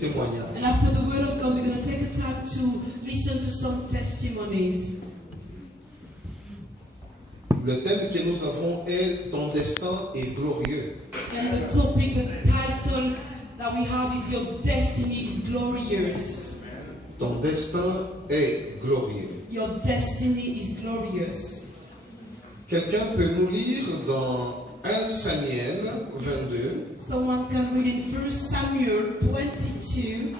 témoignages. And after the word of God, we're going to take a time to listen to some testimonies. Le thème que nous avons est Ton destin est glorieux. And the topic, the title that we have is Your Destiny is Glorious. Ton destin est glorieux. Your destiny is glorious. Quelqu'un peut nous lire dans 1 Samuel 22. Someone can read in 1 Samuel 22.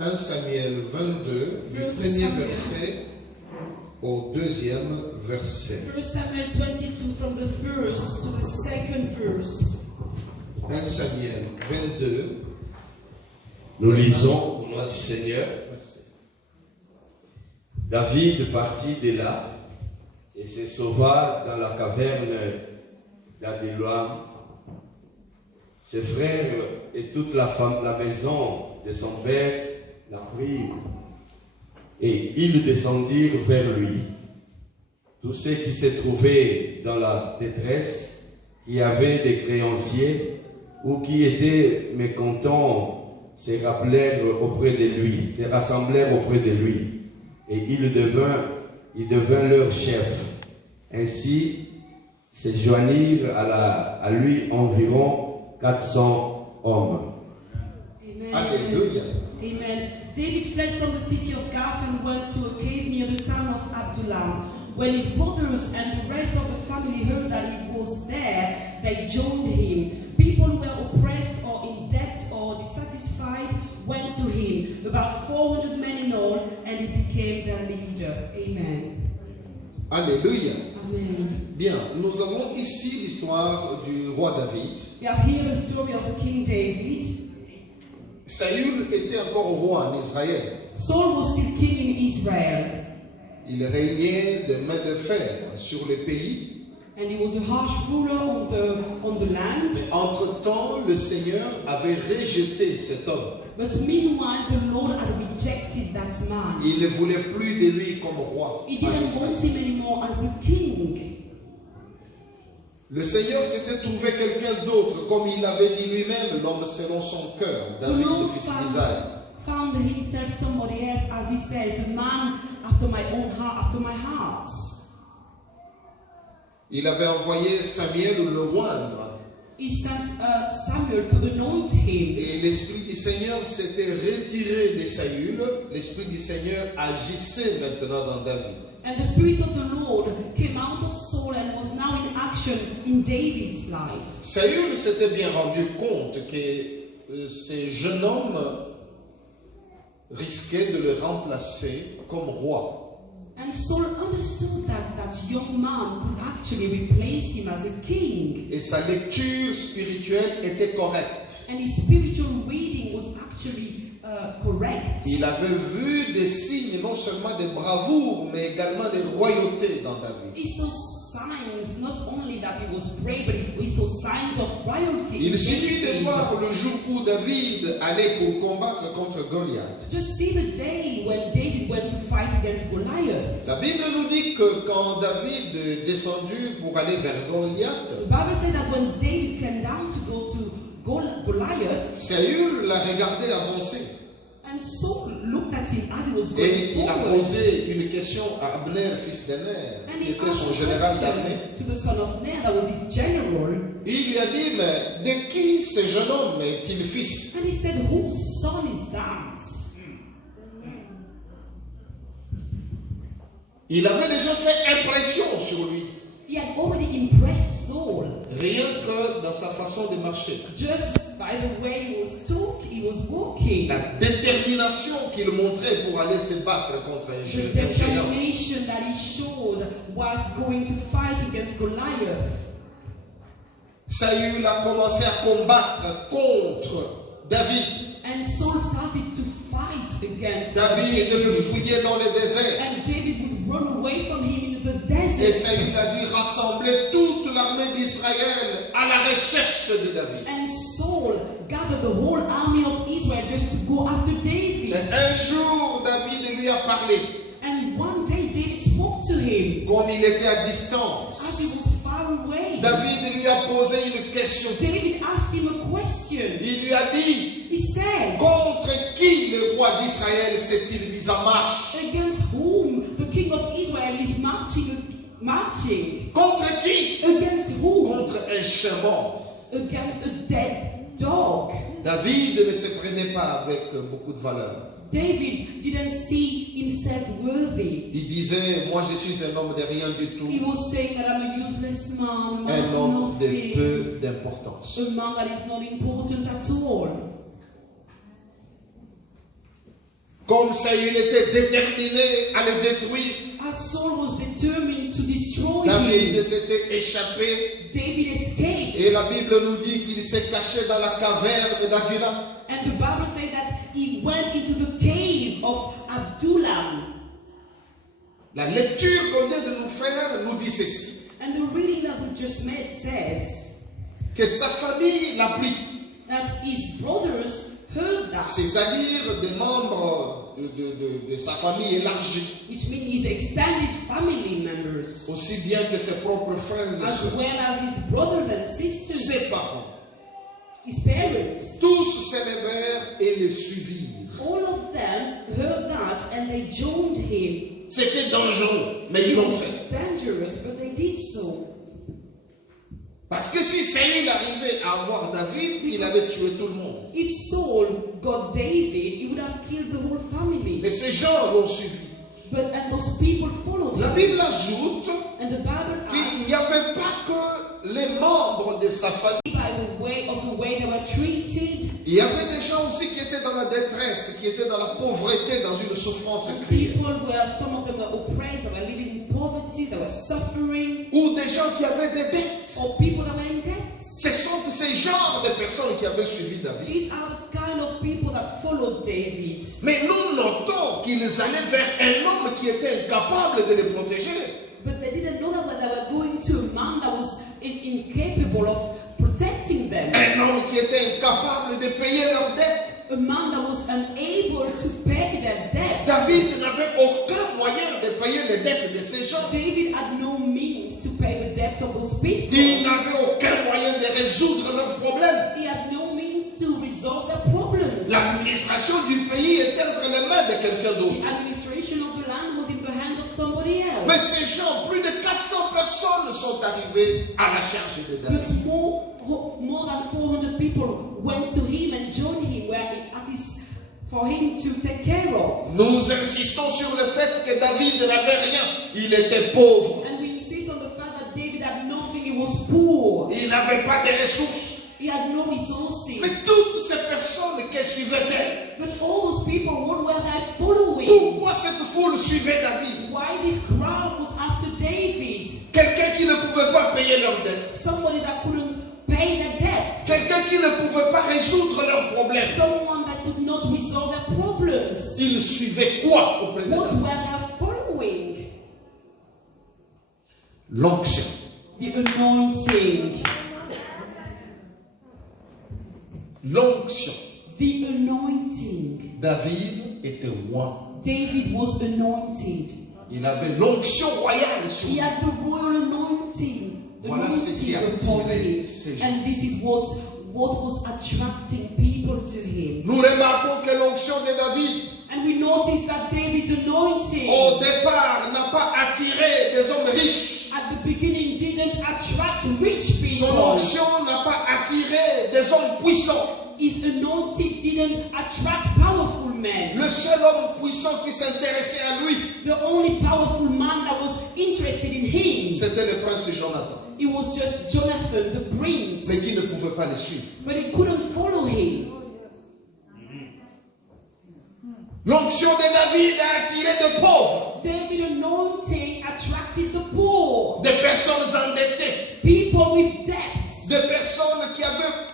1 Samuel 22, du premier verset au deuxième verset. 1 Samuel 22 from the first to the second verse. 1 Samuel 22. Nous lisons au nom du Seigneur. David partit de là et se sauva dans la caverne d'Adullam. Ses frères et toute la maison de son père l'apprirent et ils descendirent vers lui. Tous ceux qui se trouvaient dans la détresse, qui avaient des créanciers ou qui étaient mécontents, se rassemblèrent auprès de lui. Et il devint leur chef. Ainsi se joignirent à lui environ 400 hommes. Amen. Alléluia. Amen. David fled from the city of Gath and went to a cave near the town of Adullam. When his brothers and the rest of the family heard that he was there, they joined him. People who were oppressed or in debt or dissatisfied went to him, about 400 men in all, and he became their leader. Amen. Alléluia. Amen. Bien, nous avons ici l'histoire du roi David. We have here the story of the King David. Saül était encore roi en Israël. Saul was still king in Israel. Il régnait de main de fer sur le pays. And he was a harsh ruler on the land. Entre-temps, le Seigneur avait rejeté cet homme. But meanwhile, the Lord had rejected that man. Il ne voulait plus de lui comme roi. He didn't want him anymore as a king. Le Seigneur s'était trouvé quelqu'un d'autre, comme il avait dit lui-même, l'homme selon son cœur, David, le fils d'Isaïe. Found himself somebody else, as he says, a man after my own heart, after my heart. Il avait envoyé Samuel le oindre. He sent Samuel to anoint him. Et l'Esprit du Seigneur s'était retiré de Saül. L'Esprit du Seigneur agissait maintenant dans David. And the Spirit of the Lord came out of Saul and was now in action in David's life. Saül s'était bien rendu compte que ce jeune homme risquait de le remplacer comme roi. And Saul understood that young man could actually replace him as a king. Et sa lecture spirituelle était correcte. And his spiritual reading was actually correct. Il avait vu des signes non seulement de bravoure, mais également de royauté dans David. He saw signs, not only that he was brave, but he saw signs of royalty. Il suffit de voir le jour où David allait pour combattre contre Goliath. Just see the day when David went to fight against Goliath. La Bible nous dit que quand David est descendu pour aller vers Goliath, The Bible said that when David came down to go to Goliath, Saül l'a regardé avancer. and Saul looked at him as he was Et going il a forward. posé une question à Abner, fils d'Aner, And qui he était son asked a général d'armée. question to the son of Ner, that was his general. Il lui a dit, mais de qui ce jeune homme est-il fils? And he said, whose son is that? Il avait déjà fait impression sur lui, He had already impressed Saul. rien que dans sa façon de marcher. Just by the way he was walking. La détermination qu'il montrait pour aller se battre contre un The géant. determination that he showed whilst going to fight against Goliath. Saül a commencé à combattre contre David. And Saul started to fight against David le fouillait dans le désert. And David would run away from him into the Et desert. Saül a dû rassembler toute l'armée d'Israël à la recherche de David. And Saul gathered the whole army of Israel just to go after David. Mais un jour, David lui a parlé. And day David spoke to him Comme il était à as he distance, was far away. David lui lui a posé une question. David asked him a question. Il lui a dit, He said, contre qui le roi d'Israël s'est-il mis en marche? against whom the king of Israel is marching? Contre qui? Against whom? Contre un chien mort. Against a dead dog. David ne se prenait pas avec beaucoup de valeur. David didn't see himself worthy. Il disait, moi je suis un homme de rien du tout, He was saying that I'm a useless man, a un man homme of de nothing, peu d'importance. a man that is not important at all. Comme Saül était déterminé à le détruire, As Saul was determined to destroy David him, s'était échappé. David escaped. Et la Bible nous dit qu'il s'est caché dans la caverne d'Adullam. And the Bible says that he went into the cave of Adullam. La lecture qu'on vient de nous faire nous dit ceci, And the reading that we just made says que sa famille l'a pris, that his brothers heard that, c'est-à-dire des membres de sa famille élargie, which means his extended family members, aussi bien que ses propres frères et as sœurs, well as his brothers and sisters, ses parents. his parents. Tous s'élevèrent et le suivirent. All of them heard that and they joined him. C'était dangereux, mais ils It l'ont was fait. dangerous, but they did so. Parce que si Saül arrivait à avoir David, il avait tué tout le monde. If Saul got David, he would have killed the whole family. Et ces gens l'ont suivi. And those people followed La him. Bible ajoute And the Bible qu'il n'y adds, avait pas que les membres de sa famille. by the way they were treated, Il y avait des gens aussi qui étaient dans la détresse, qui étaient dans la pauvreté, dans une souffrance criante. some of them were oppressed, they were living in poverty, they were suffering, Ou des gens qui avaient des dettes. or people that were in debt. Ce sont ces genres de personnes qui avaient suivi David. These are the kind of people that followed David. Mais nous notons qu'ils allaient vers un homme qui était incapable de les protéger. But they didn't know that when they were going to a man that was incapable of protecting them. Un homme qui était incapable de payer leurs dettes. A man that was unable to pay their debt. David n'avait aucun moyen de payer les dettes de ces gens. David had no means to pay the debt of those people. Il n'avait aucun moyen de résoudre leurs problèmes. He had no means to resolve their problems. L'administration du pays était entre les mains de quelqu'un d'autre. The administration of the land was in the hand of somebody else. Mais ces gens, plus de 400 personnes sont arrivées à la charge de David. But more than 400 people went to him and joined him for him to take care of. Nous insistons sur le fait que David n'avait rien. Il était pauvre. And we insist on the fact that David had nothing, he was poor. Il n'avait pas de ressources. He had no resources. Mais toutes ces personnes qui suivaient, But all those people, what were they following? pourquoi cette foule suivait David? Why this crowd was after David? Quelqu'un qui ne pouvait pas payer leurs dettes. Somebody that couldn't pay their debts. Quelqu'un qui ne pouvait pas résoudre leurs problèmes. Someone that could not resolve their problems. Ils suivaient quoi auprès de What David? were they following? L'onction. The anointing. L'onction. The anointing. David était roi. David was anointed. Il avait l'onction royale sur He lui. had the royal anointing. Voilà ce qui Anointing upon attirait him. ces gens. And this is what was attracting people to him. Nous remarquons que l'onction de David, And we notice that David's anointing au départ, n'a pas attiré des hommes riches. at the beginning didn't attract rich Son people. onction n'a pas attiré des hommes puissants. His anointing didn't attract powerful men. Le seul homme puissant qui s'intéressait à lui, The only powerful man that was interested in him, c'était le prince Jonathan. it was just Jonathan, the prince. Mais qui ne pouvait pas le suivre. But he couldn't follow him. L'onction de David a attiré de pauvres, David's anointing attracted the poor, des personnes endettées, people with debts, des personnes qui avaient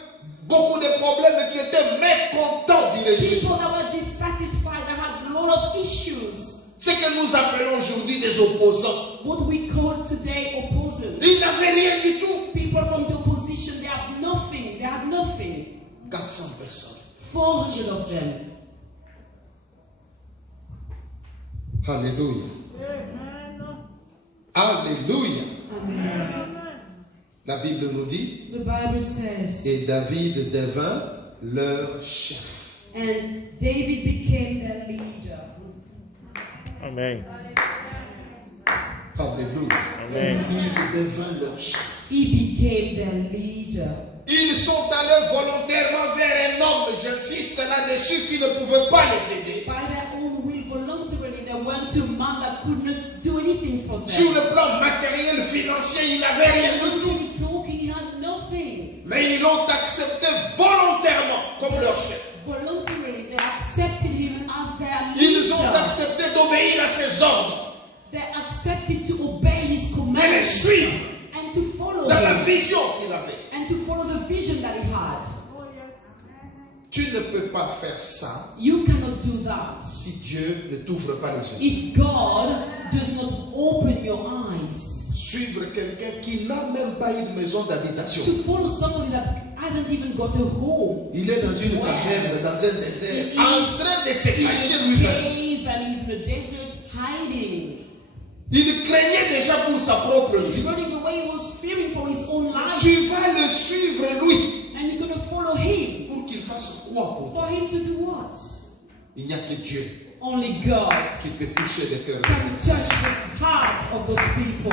beaucoup de problèmes, qui étaient mécontents du régime. people that were dissatisfied, that had a lot of issues. Ce que nous appelons aujourd'hui des opposants. What we call today opposers. Ils n'avaient rien du tout. People from the opposition, they have nothing. They had nothing. 400 personnes. 400 of them. Alléluia. Alléluia. Amen. La Bible nous dit, The Bible says, et David devint leur chef. and David became their leader. Amen. Alléluia. Amen. Il devint leur chef. He became their leader. Ils sont allés volontairement vers un homme, j'insiste là-dessus, qui ne pouvait pas les aider. By their own will, voluntarily, they went to a man that could not do anything for them. Sur le plan matériel, financier, il n'avait rien du tout. He talking, he had nothing. Mais ils l'ont accepté volontairement comme leur chef. Voluntarily, they accepted him as their Ils ont leader. accepté d'obéir à ses ordres, They accepted to obey his de les commands suivre and to follow dans la him vision qu'il avait. and to follow the vision that he had. Tu ne peux pas faire ça You cannot do that si Dieu ne t'ouvre pas les yeux. if God does not open your eyes. Suivre quelqu'un qui n'a même pas une maison d'habitation. To follow somebody that hasn't even got a home. Il est dans une Where? caverne, dans un désert, He en is train de se in cacher a lui-même. cave and he's in the desert hiding. Il craignait déjà pour sa propre He's vie. running away, he was fearing for his own life. Tu vas le suivre lui And you're going to follow him. pour qu'il fasse quoi pour toi? For him to do what? Il n'y a que Dieu Only God qui peut toucher les cœurs. can touch the hearts of those people.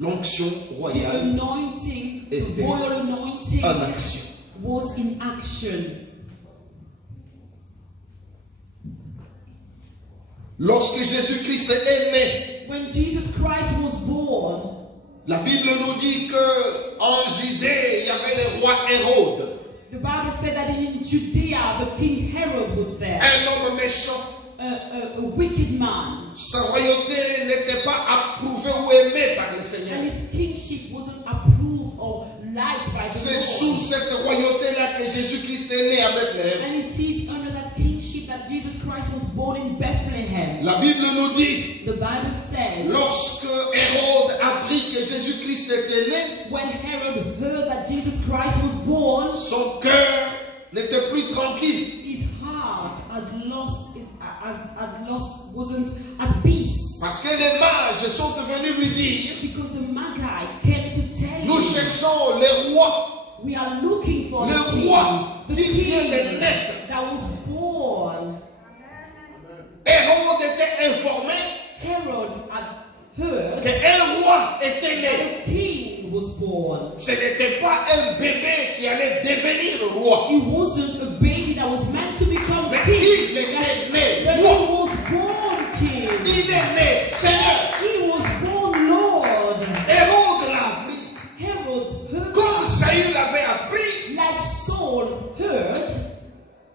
L'onction The royale anointing, the était royal anointing en action. was in action. Lorsque Jésus-Christ est né, When Jesus Christ was born, la Bible nous dit que en Judée, il y avait le roi Hérode, the Bible said that in Judea, the King Herod was there, un homme méchant. a wicked man, Sa royauté n'était pas approuvée ou aimée par le and Seigneur. his kingship wasn't approved or liked by C'est the sous Lord. cette royauté-là que Jésus-Christ est né à Bethléem. And it is under that kingship that Jesus Christ was born in Bethlehem. La Bible nous dit, The Bible says, lorsque Hérode apprit que Jésus-Christ était né, when Herod heard that Jesus Christ was born, son cœur n'était plus tranquille. his heart wasn't at peace. Parce que les mages sont venus lui dire, Because the Magi came to tell nous him, cherchons le roi, we are looking for le the king, roi the qui vient king de naître. that was born. Hérode était informé Herod had heard qu'un roi était that né. a king was born. Ce n'était pas un bébé qui allait devenir roi, It wasn't a baby that was meant to become mais king. il était né But he roi. was born king. Il est né Seigneur. He was born Lord. Hérode l'a appris. Herod heard, Comme Saül avait appris like Saul heard,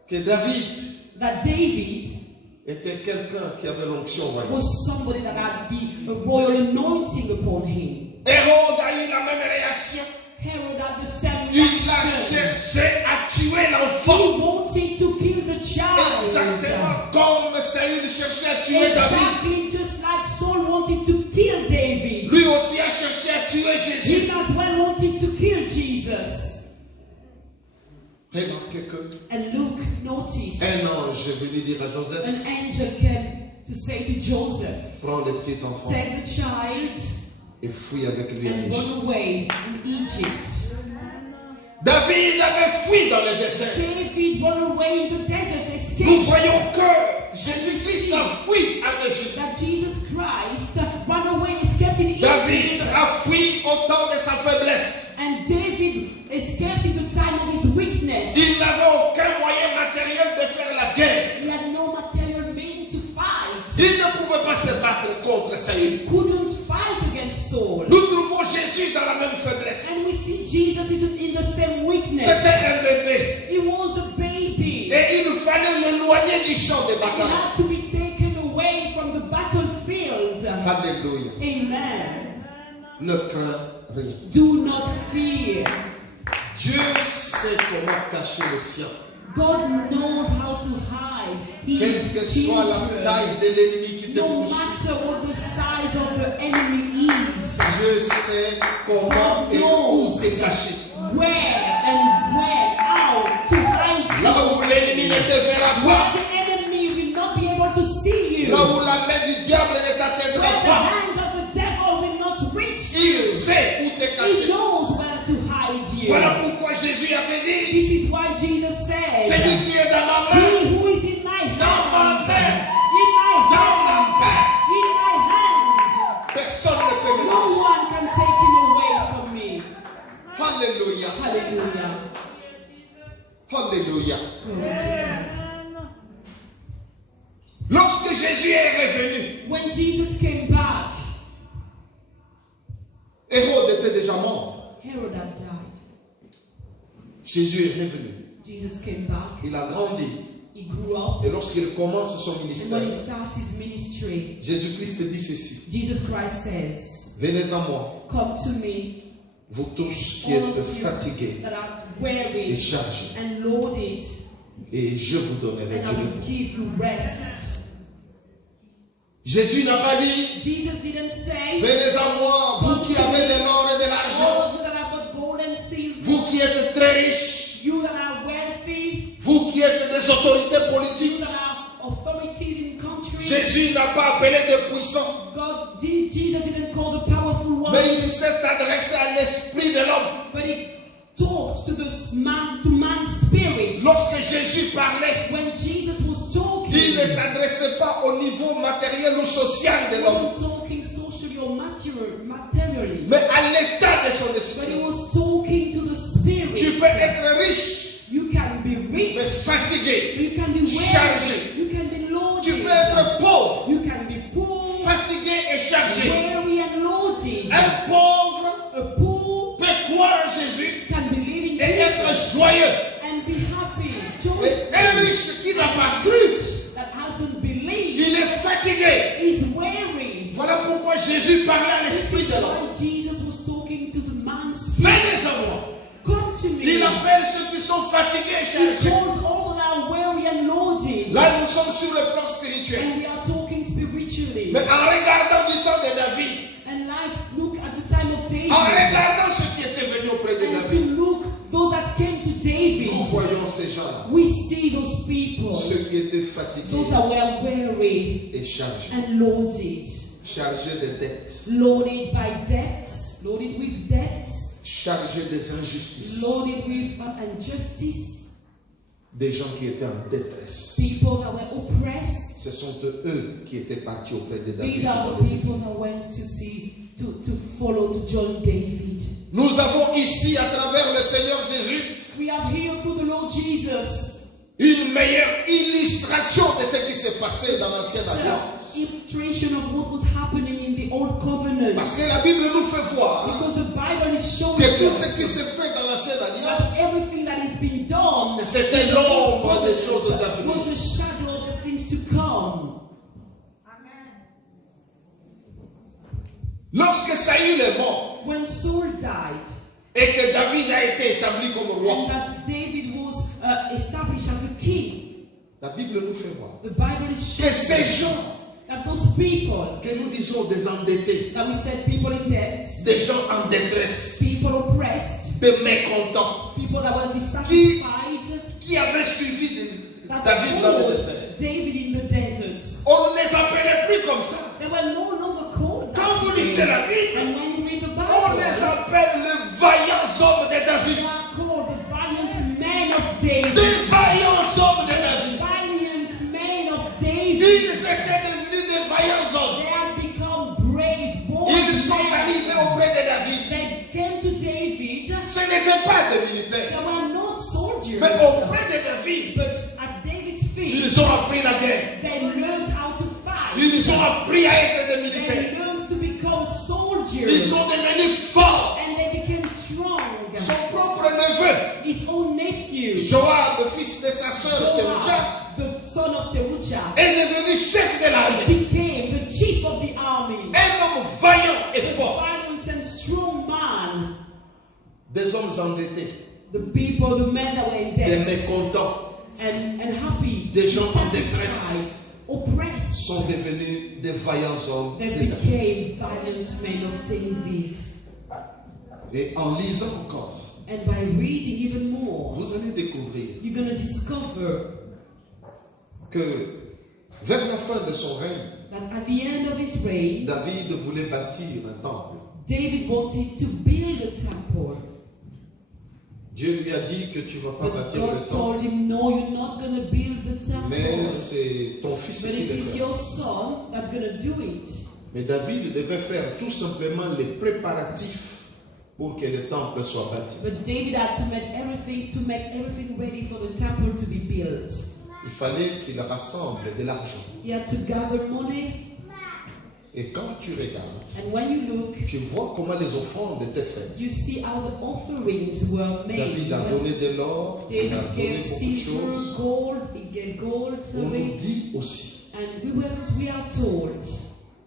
que David that David était quelqu'un qui avait l'onction royale. was somebody that had the royal anointing upon him. Hérode a eu la même réaction. Herod had the same Il a reaction. cherché à tuer He l'enfant. wanted to kill the child. Exactement comme Saül cherchait à tuer David. Exactly just like Saul wanted to kill David. Lui aussi a cherché à tuer Jésus. He as well wanted to kill Jesus. Remarquez que And Luke noticed un ange est venu dire à Joseph, an angel came to say to Joseph, prends les petits enfants take the child et fuis avec lui en and Égypte. run away in Egypt. David avait fui dans le désert. David ran away in the desert, Nous escaped. voyons que Jésus-Christ a fui en Égypte. That Jesus Christ ran away, escaped in David Egypt. a fui au temps de sa faiblesse. And David escaped in the time of his weakness. Il n'avait aucun moyen matériel de faire la guerre. He had no material means to fight. Il ne pouvait pas se battre contre Saül. He couldn't fight against Saul. Nous trouvons Jésus dans la même faiblesse. And we see Jesus in the same weakness. C'était un bébé. He was a baby. Et il fallait l'éloigner du champ de He bataille. had to be taken away from the battlefield. Alléluia. Amen. Ne crains rien. Do not fear. Dieu sait comment cacher les siens. God knows how to hide Quelle his que soit la children. taille de l'ennemi qui te No poursuit, matter what the size of the enemy is, Dieu sait comment et où te cacher. where and when, how to hide Là you. où l'ennemi ne te verra Where pas, the enemy will not be able to see you. là où la main du diable ne Where t'atteindra the pas, hand of the devil will not reach il you. sait Jésus avait dit, This is why Jesus said, celui qui est dans ma main, He who is in my dans ma hand, main, in my dans ma hand, main, in my hand, personne ne peut me no lâcher. one can take him away from me. Alléluia. Hallelujah. Alléluia. Glory to God. Lorsque Jésus est revenu, When Jesus came back, Hérode était déjà mort. Herod had died. Jésus est revenu. Jesus came back. Il a grandi. He grew up. Et lorsqu'il commence son And ministère, when he starts his ministry, Jésus-Christ dit ceci. Jesus Christ says, Venez à moi, Come to me, vous tous qui all êtes of you fatigués that are et weary chargés, and loaded, et je vous donnerai and I du will repos. give you rest. Jésus n'a pas dit, Jesus didn't say, venez à moi, vous qui avez de l'or et de all l'argent, of you that have got gold and silver, vous qui êtes très riches, you that are wealthy, vous qui êtes des autorités you politiques. that are authorities in countries. Jésus n'a pas appelé des puissants, Jesus didn't call the powerful ones, mais il s'est adressé à l'esprit de l'homme. but he talked to this man, to man's spirit. Lorsque Jésus parlait, When Jesus was talking, il ne s'adressait pas au niveau matériel ou social de he l'homme, wasn't talking socially or materially, mais à l'état de son but he esprit. was talking to the spirit. Tu peux être riche, You can be mais rich, fatigué. you can be chargé. weary, you can be Tu loaded, peux être pauvre, you can be poor, fatigué et chargé. weary and loaded. Un pauvre A poor peut croire en Jésus can believe in et être Jesus joyeux. and be happy, Et joyful. un riche qui n'a pas cru, That hasn't believed il est fatigué. is weary. Voilà pourquoi Jésus parlait à This l'esprit is de l'homme. why Jesus was talking to the man's spirit. Venez à moi. Come to me. Il appelle ceux qui sont fatigués et He chargés. calls all that are weary and loaded. Là, nous sommes sur le plan spirituel. And we are talking spiritually. Mais en regardant du temps de David, And like, look at the time of David. en regardant ceux qui étaient venus auprès de And David, to look, those that came to David, nous voyons ces gens-là, we see those people. ceux qui étaient fatigués Those that were weary et chargés, and loaded. chargés de dettes, Loaded by debts. Loaded with debts. chargés des injustices, Loaded with injustice. des gens qui étaient en détresse. People that were oppressed. Ce sont eux qui étaient partis auprès de David. These are the people that went to see, to follow, to join David. Nous avons ici, à travers le Seigneur Jésus, We have here through the Lord Jesus une meilleure illustration de ce qui s'est passé dans l'ancienne an alliance. illustration of what was happening in the Old Covenant. Parce que la Bible nous fait voir Because the Bible is showing que tout ce us qui s'est fait dans l'ancienne that alliance, everything that has been done c'était l'ombre des choses à venir. was the shadow of the things to come. Lorsque Saül est mort When Saul died, et que David a été établi comme roi, and that David was established as a king, la Bible nous fait voir the Bible is que ces showing gens that those people, que nous disons des endettés, that we said people in debt, des gens en détresse, people oppressed, des mécontents, people that were dissatisfied, qui avaient suivi that David dans le followed désert. David in the desert. On ne les appelait plus comme ça. They were no longer called that Quand vous lisez today. la Bible, And when you read the on Bible, les appelle les vaillants hommes de they David. are called the valiant men of David. Des vaillants hommes de David. Valiant men of David. Ils étaient devenus des vaillants hommes. They had become brave, bold Ils sont men. arrivés auprès de David. They came to David. Ce n'étaient pas des militaires, They were not soldiers. mais auprès de David, But at David's feet, ils ont appris la guerre. they learned how to fight. Ils ont appris à être des militaires. They learned to become soldiers. Ils sont devenus forts. And they became strong. Son propre neveu, His own nephew, Joab, fils de sa sœur Séruja, Joab, the son of Seruja, est devenu chef de l'armée. became the chief of the army. Un homme vaillant et A fort. valiant and strong man. Des hommes endettés, The people, the men that were in des debt mécontents, and happy, des gens en satisfied, détresse oppressed, sont devenus des vaillants hommes they de David. became valiant men of David. Et en lisant encore, And by reading even more, vous allez découvrir you're going to discover que vers la fin de son règne, that at the end of his reign, David voulait bâtir un temple. David wanted to build a temple. Dieu lui a dit que tu ne vas pas But bâtir le God temple, told him, no, you're not going to build the mais temple. c'est ton fils But qui it le is fait. your son that's going to do it. Mais David devait faire tout simplement les préparatifs pour que le temple soit bâti. But David had to make everything ready for the temple to be built. Il fallait qu'il rassemble de l'argent. He had to gather money, Et quand tu regardes, and when you look, tu vois comment les offrandes étaient faites. you see how the offerings were made. David a donné de l'or, il David a donné gave beaucoup de silver, choses. gold, he gave gold, On nous sorry. dit aussi And we are told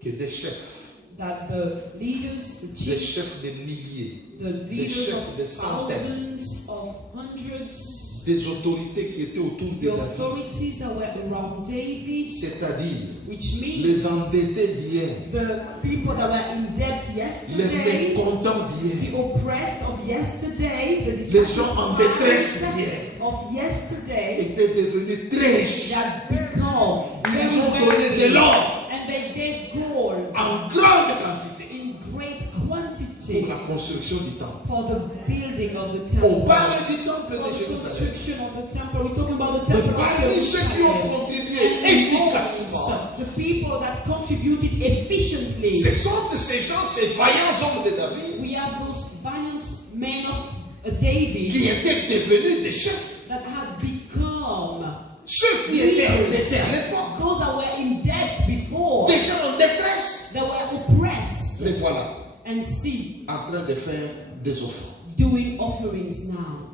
que des chefs, that the leaders, the des chiefs, chefs de milliers, the des leaders chefs de of centaines, thousands, of hundreds, des autorités qui étaient autour de the David, authorities that were around David, c'est-à-dire which means les endettés d'hier, the people that were in debt les yesterday, mécontents d'hier, the oppressed of yesterday, the les gens en détresse dissatisfied d'hier of yesterday, étaient devenus très riches. they had become Ils ont very donné wealthy, de l'or and they gave gold en grande quantité in great pour quantity la construction du temple. for the building of the On temple. parle du temple For de the Jérusalem. construction of the temple. We're talking about the Mais temple of parmi ceux qui ont Jerusalem. contribué And efficacement, amongst the people that contributed efficiently, ce sont ces gens, ces vaillants hommes de David, we have those valiant men of qui David étaient devenus des chefs. that had become Ceux qui étaient leaders, endettés à l'époque, those that were in debt before, des gens en détresse, that were oppressed, les voilà and see en train de faire des offrandes. doing offerings now.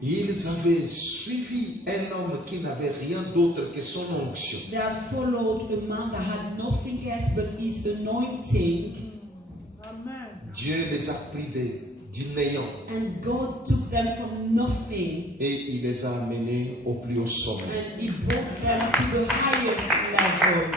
Ils avaient suivi un homme qui n'avait rien d'autre que son onction. They had followed a man that had nothing else but his anointing, Dieu les a pris du néant and God took them from nothing et il les a amenés au plus haut sommet. and he brought them to the highest level.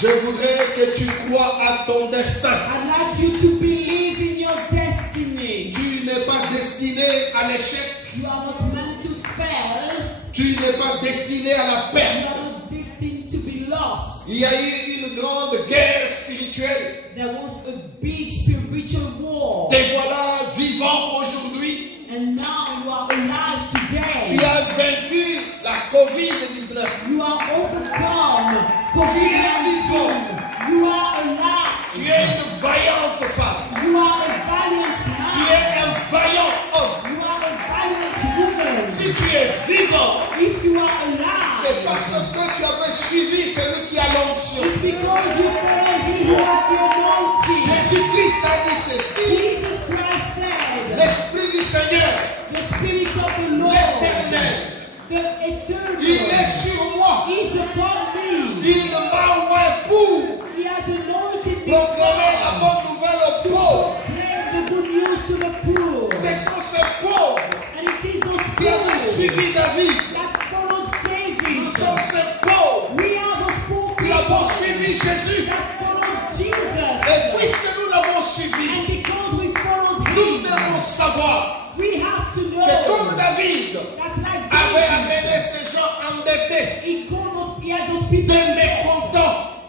Je voudrais que tu crois à ton destin. I'd like you to believe in your destiny. Tu n'es pas destiné à l'échec. You are not meant to fail. Tu n'es pas destiné à la You perte. are not destined to be lost. Il y a eu une grande guerre spirituelle. There was a big spiritual war, Te voilà vivant aujourd'hui. and now you are alive Tu today. as vaincu la COVID-19. You are overcome Tu es COVID-19. You are Tu alive. es une vaillante femme. You are a valiant Tu man. es un vaillant homme. You are a valiant woman. Si tu es vivant, If you are alive, c'est parce que tu avais suivi celui qui a l'onction. it's because you follow him who had the anointing. Jésus-Christ a dit ceci. Jesus Christ said, L'Esprit du Seigneur, the Spirit of the Lord, l'Éternel, the eternal, il est sur moi. is upon me. Il m'a oint pour He has anointed me proclamer la bonne nouvelle aux to pauvres. proclaim the good news to the poor. Ce sont ces pauvres And it is those qui avaient poor suivi David. that followed Nous David. sommes ces pauvres We are those poor qui avons people suivi Jésus. that followed Jesus. Et puisque nous l'avons suivi, And because we followed nous him, devons savoir we have to know que comme David that's like avait David. amené ces gens endettés, He had those people des in debt, mécontents,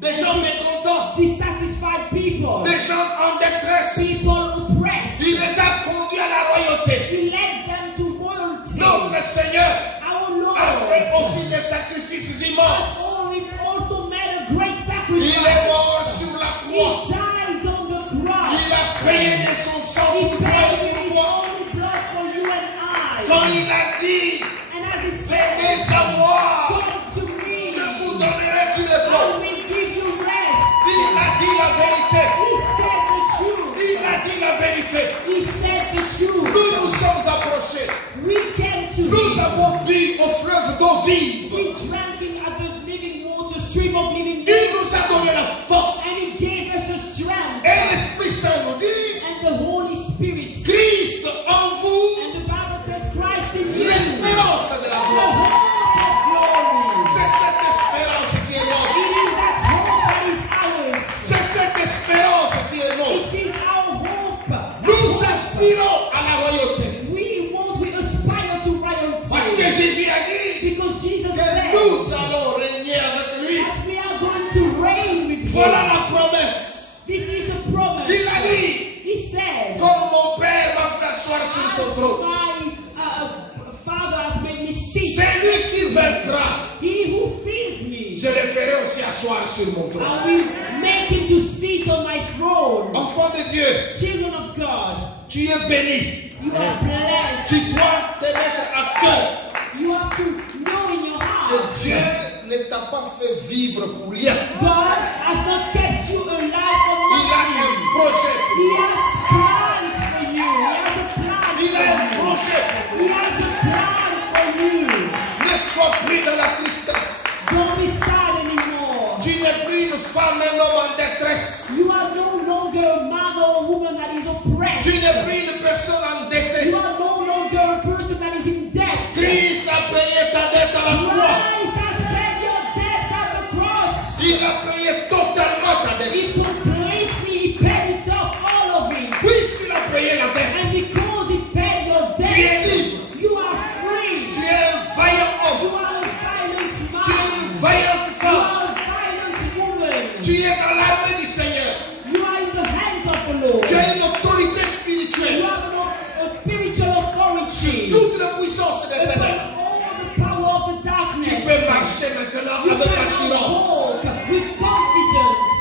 des gens mécontents, dissatisfied people, des gens en détresse, people oppressed. il les a conduits à la royauté. He led them to royalty. Notre Seigneur Our Lord a fait aussi des sacrifices immenses. also made a great Il sacrifice. est mort sur la He croix. died on the cross. Il a payé de son sang He pour toi paid et with pour his moi. only blood for you and I. Quand il a dit, And as he venez said, à moi, come to me, je vous donnerai du I repos. will give you rest. Il a dit la vérité. He said the truth. Il a dit la vérité. He said the truth. Nous nous sommes approchés. We came to Nous him. avons bu au fleuve d'eau vive. We drank him at the living water, stream of living water. Il nous a donné la force. And he gave us the strength. Et l'Esprit Saint nous dit, And the Holy Spirit. Christ en vous, And the Bible says Christ in you. l'espérance de la The gloire. hope of glory. C'est cette espérance qui est notre. It is that hope that is ours. C'est cette espérance qui est notre. It is our hope. Nous aspirons à la royauté. We aspire to royalty. Parce que Jésus a dit Because Jesus que said nous allons sur son trône. my Father has made me sit. C'est lui qui vaincra. He who feeds me, Je le ferai aussi asseoir sur mon trône. I will make him to sit on my throne. Enfant de Dieu, Children of God, tu es béni. you are blessed. Tu dois te mettre à cœur You have to know in your heart, que Dieu ne t'a pas fait vivre pour rien. God has not kept you alive for Il a nothing. un projet pour He toi. has plans for you. He has a plan Il a un for you. projet pour He has a plan for you. toi. Ne sois plus dans la tristesse. Don't be sad anymore. Tu n'es plus une femme, un homme en détresse. You are no longer a man or a woman that is Tu oppressed. n'es plus une personne endettée. You are no longer a person that is in debt. Christ a payé ta dette à la croix. Christ has paid your debt at the cross. Il a payé totalement ta dette. He completely he paid it off, all of it. Puisqu'il a payé la dette, And because he paid your tu es debt, libre. you are free. Tu es un vaillant You homme. are a violent Tu es une man. vaillante You femme. are a violent woman. Tu es dans l'armée du Seigneur. You are in the hands of the Lord. Tu as une autorité You spirituelle have a spiritual sur authority toute la puissance des upon ténèbres. all the power of the Tu darkness. peux marcher maintenant You avec can assurance. walk with confidence.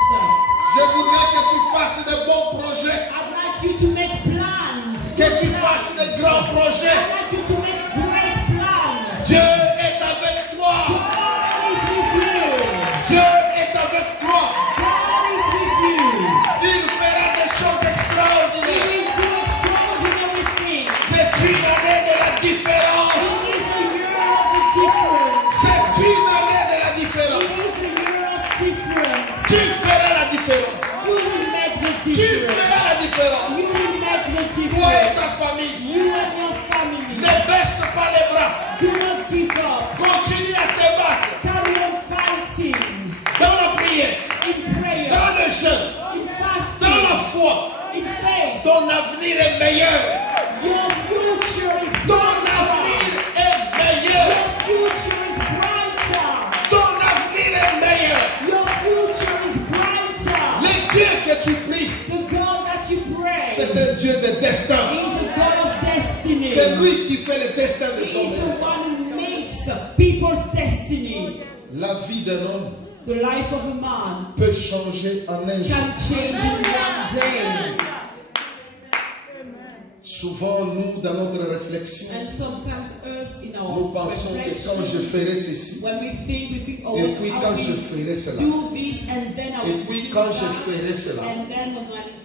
Je voudrais que tu fasses de bons projets, I'd like you to make plans. que tu fasses de grands projets. I'd like you to make great plans. Dieu est avec toi. God is with you. Dieu est avec toi. God is with you. Il fera des choses He extraordinaires. will do extraordinary things. C'est une année de la It différence. is the year of the difference. C'est une année de la It différence. is the year of difference. Tu feras la différence. You will make the Tu difference. feras la You différence. will make the Toi et difference. ta famille. You and your family. Ne baisse pas les bras. Do not give up. Continue à te battre Carry on fighting dans la prière, in prayer, dans le jeûne, in dans la fasting, foi. in faith. Ton avenir est meilleur. Your future is Ton brighter. avenir est meilleur. Your future is brighter. Ton avenir est meilleur. Your future is brighter. Le Dieu que tu pries, The God that you pray c'est un Dieu de destin. is a God of destiny. C'est lui qui fait le destin des He is the hommes. one who makes people's destiny. La vie d'un homme The life of a man peut changer en un jour. can change in one day. Souvent, nous, dans notre réflexion, And sometimes us in nous our pensons que quand je reflection, ferai ceci, when we think, oh, et puis I quand je will ferai cela, do this and then I et will puis do quand je that, ferai cela, and then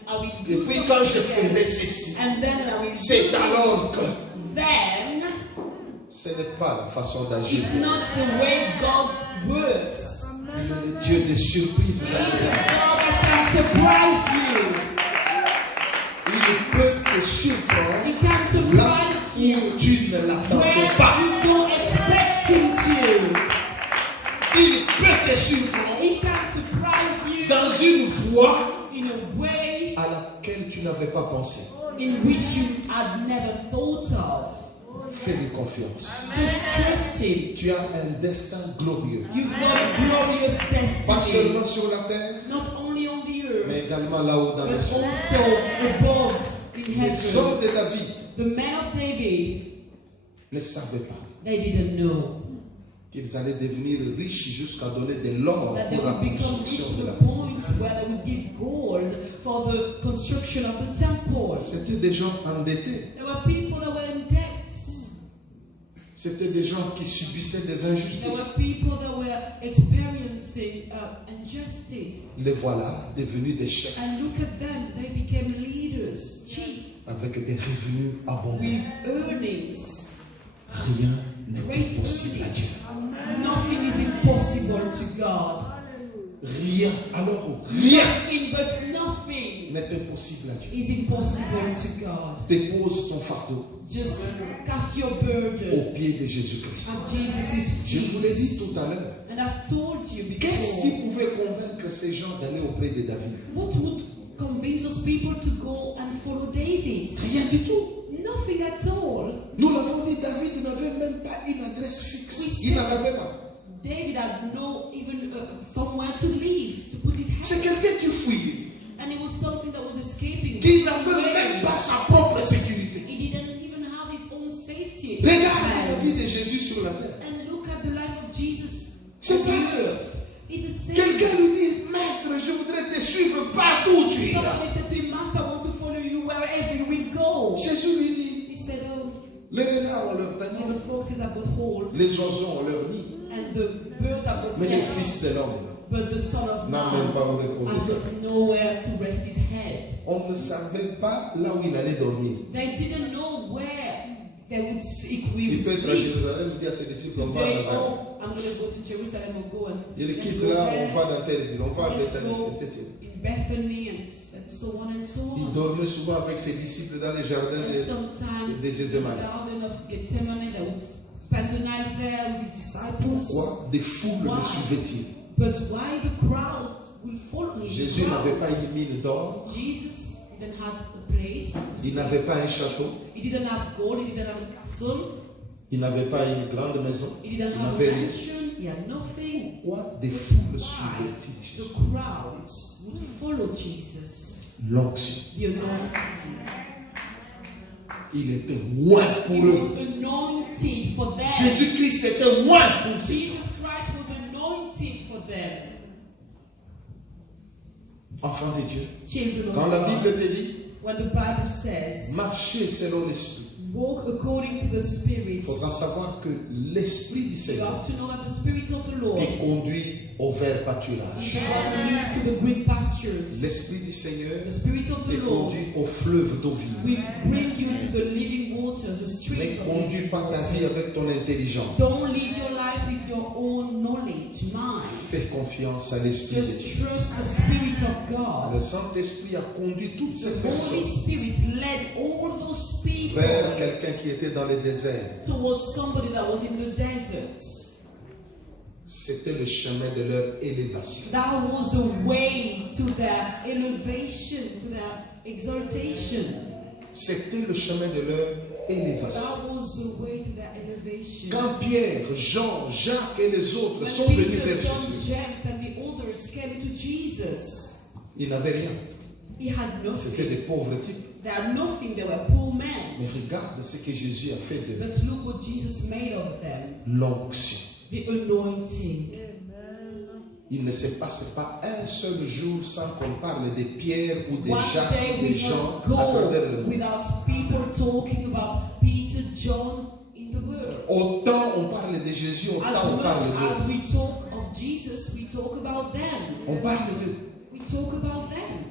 I will et do puis something quand je else, ferai ceci, and then I will c'est do alors que then ce n'est pas la façon d'agir. it's not the way God works. Il est le Dieu des surprises. He's a God that can surprise you. Il peut te surprendre He can là surprise you où tu ne l'attendais when pas. you don't expect him to. Il peut te surprendre He can surprise you dans une voie in a way à laquelle tu n'avais pas pensé. in which you had never thought of. Fais-lui confiance. Just trust him. Tu as un destin glorieux. You've got a glorious Pas destiny. seulement sur la terre, Not only on the earth, mais également là-haut dans but les cieux. also above in Les hommes heaven. de David The men of David, ne savaient pas they didn't know qu'ils allaient devenir riches jusqu'à donner de l'or that they pour la would become rich construction to de la the maison. point where they would give gold for the construction of the temple. C'était des gens endettés. There were people that were in debt. C'était des gens qui subissaient des There were injustices. people that were experiencing injustice. Les voilà devenus des chefs And look at them, they became leaders, chief, avec des revenus abondants. with earnings, Rien n'est great impossible à Dieu. earnings. Nothing is impossible to God. Rien, alors rien Nothing but nothing n'est impossible à Dieu. is impossible to God. Dépose ton fardeau Just cast your burden au pied de Jésus-Christ. at Jesus' Je vous l'ai dit feet. tout à l'heure. And I've told you Qu'est-ce qui before, pouvait convaincre ces gens d'aller auprès de David? what would convince those people to go and follow David? Rien du tout. Nothing at all. Nous l'avons dit, David n'avait même pas une adresse fixe. Il n'en avait pas. David had no even somewhere to live, to put his C'est head. quelqu'un qui fouille, And it was something that was escaping. qui n'avait même pas sa propre sécurité. He didn't city. Regarde la vie de Jésus sur la terre. And look at the life of Jesus C'est on pareil. the earth. It's the same. Quelqu'un lui dit, Maître, je voudrais te suivre partout où tu iras. Somebody said to him, Master, I want to follow you wherever you will go. Jésus lui dit, He said, oh, les renards ont leur all tanière, the foxes have got holes, les oiseaux ont leur nid, and the birds have got mais le nests, Fils de l'homme but the Son of n'a même Man pas où reposer has sa got tête. nowhere to rest his head. On ne savait pas là où il allait dormir. They didn't know where they would sleep. We Il would peut être à sleep. Jérusalem, il dit à ses disciples, on va à Today, Nazareth. oh, I'm going to go to Jerusalem or go and Il let's quitte go là, there. on va dans telle ville, on va à Let's Bethany, go etc. in Bethany and so on and so Il on. dormait souvent avec ses disciples dans les jardins And de sometimes in the Gethsemane. garden of Gethsemane, they would spend the night there with his disciples. Pourquoi des foules le suivaient-ils? But why the crowd will follow him? Jésus n'avait pas une mine d'or, Jesus didn't have a place. To il stay. n'avait pas un château, He didn't have gold. He didn't have a castle. il n'avait pas une grande maison, He il didn't have a n'avait rien. mansion. He had nothing. Pourquoi des foules Why suivaient-ils the Jésus? crowds would follow Jesus? L'onction. The anointing. Il était loin He pour eux. was anointed for them. Jésus-Christ était loin pour ces gens. Jesus Christ was anointed for them. Enfants de Dieu. Children of Quand la God. Bible te dit, When the Bible says, marchez selon l'Esprit, walk according to the Spirit, il faudra savoir que l'Esprit du you Seigneur have to know that the Spirit of the Lord qui conduit au vert is pâturage. the one who leads to the green pastures. L'Esprit du Seigneur The Spirit of te the Lord conduit au fleuve d'eau vive. will bring you to the living waters, the Ne streams of conduis living pas ta vie waters. avec ton intelligence. Don't live your life with your own knowledge, mind. Fais confiance à l'Esprit de Just Dieu. trust the Spirit of God. Le Saint-Esprit a conduit toutes ces The Holy personnes Spirit led all those people vers quelqu'un qui était dans le désert. towards somebody that was in the desert. C'était le chemin de leur élévation. That was the way to their elevation, to their exaltation. C'était le chemin de leur élévation. That was the way to their elevation. Quand Pierre, Jean, Jacques et les autres When sont venus Peter, vers John, Jésus, James, and the others came to Jesus, ils n'avaient rien. he had C'était nothing. des pauvres types. They had nothing. They were poor men. Mais regarde ce que Jésus a fait de But look what Jesus made of them. l'onction. The anointing. Il ne se passe pas un seul jour sans qu'on parle de Pierre ou de One Jacques day ou de we Jean not à travers le go monde. without people talking about Peter, John in the world. Autant on parle de Jésus, As autant on much parle as d'eux. we talk of Jesus, we talk about them. On parle d'eux. We talk about them.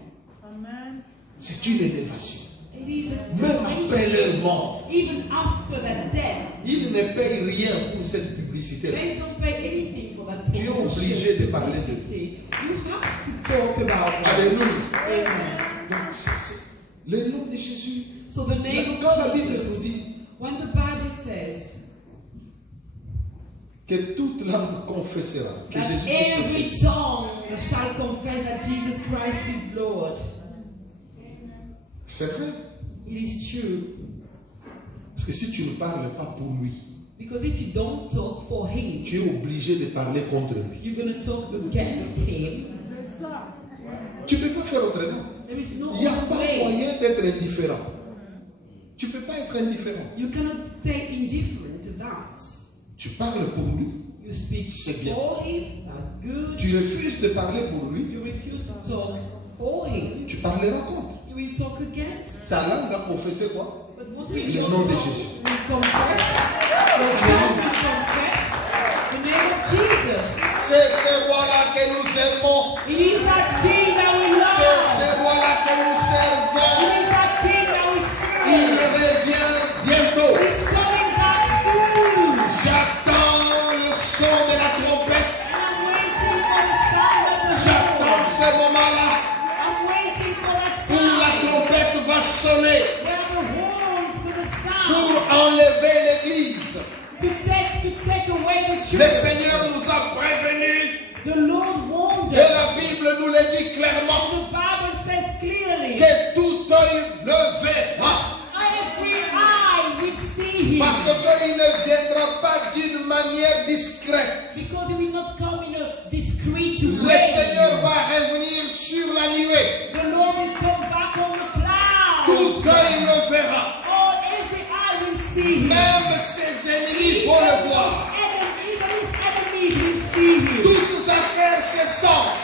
C'est une élévation. It is a Même après elevation. leur mort, Even after their death, ils ne payent rien pour cette publicité-là. they don't pay anything for that Tu es promotion, obligé de parler de publicity. You have to talk about them. Alléluia. Amen. Donc, c'est le nom de Jésus. So the name Quand la of Bible nous Jesus, dit when the Bible says que toute langue confessera que that Jésus Christ est every Seigneur, tongue shall confess that Jesus Christ is Lord, c'est vrai. it is true. Parce que si tu ne parles pas pour lui, Because if you don't talk for him, tu es obligé de parler contre lui. you're going to talk against him. Tu ne peux pas faire autrement. There is no Il n'y a other pas way. moyen d'être indifférent. Tu ne peux pas être indifférent. You cannot stay indifferent to that. Tu parles pour lui. You speak C'est bien. for him, that's good. Tu refuses de parler pour lui. You refuse to talk for him, Tu parleras contre. you will talk against. Ta langue a confessé quoi? But what will Le your nom de tongue Jésus. will confess? Your tongue will confess the name of Jesus. C'est ce roi-là que nous aimons. It is that King that we C'est love. ce roi-là que nous It servons. is that King that we Il serve. revient bientôt. He's coming back soon. J'attends le son de la trompette. And I'm waiting for the sound of the J'attends horn. ce moment-là I'm waiting for that où la time trompette va sonner where the horns to the pour sound enlever l'église. to take away the Le church. Seigneur nous a prévenus The Lord warned et la us. Bible nous le dit clairement The Bible says clearly, que tout œil le verra. every eye will see him. Parce qu'il ne viendra pas d'une manière discrète. Because he will not come in a discreet Le way. Seigneur va revenir sur la nuée. The Lord will come back on the Tout clouds. œil le verra. Oh, every eye will see him. Même ses ennemis vont le voir. Even his enemies will see him. Toutes affaires cessantes.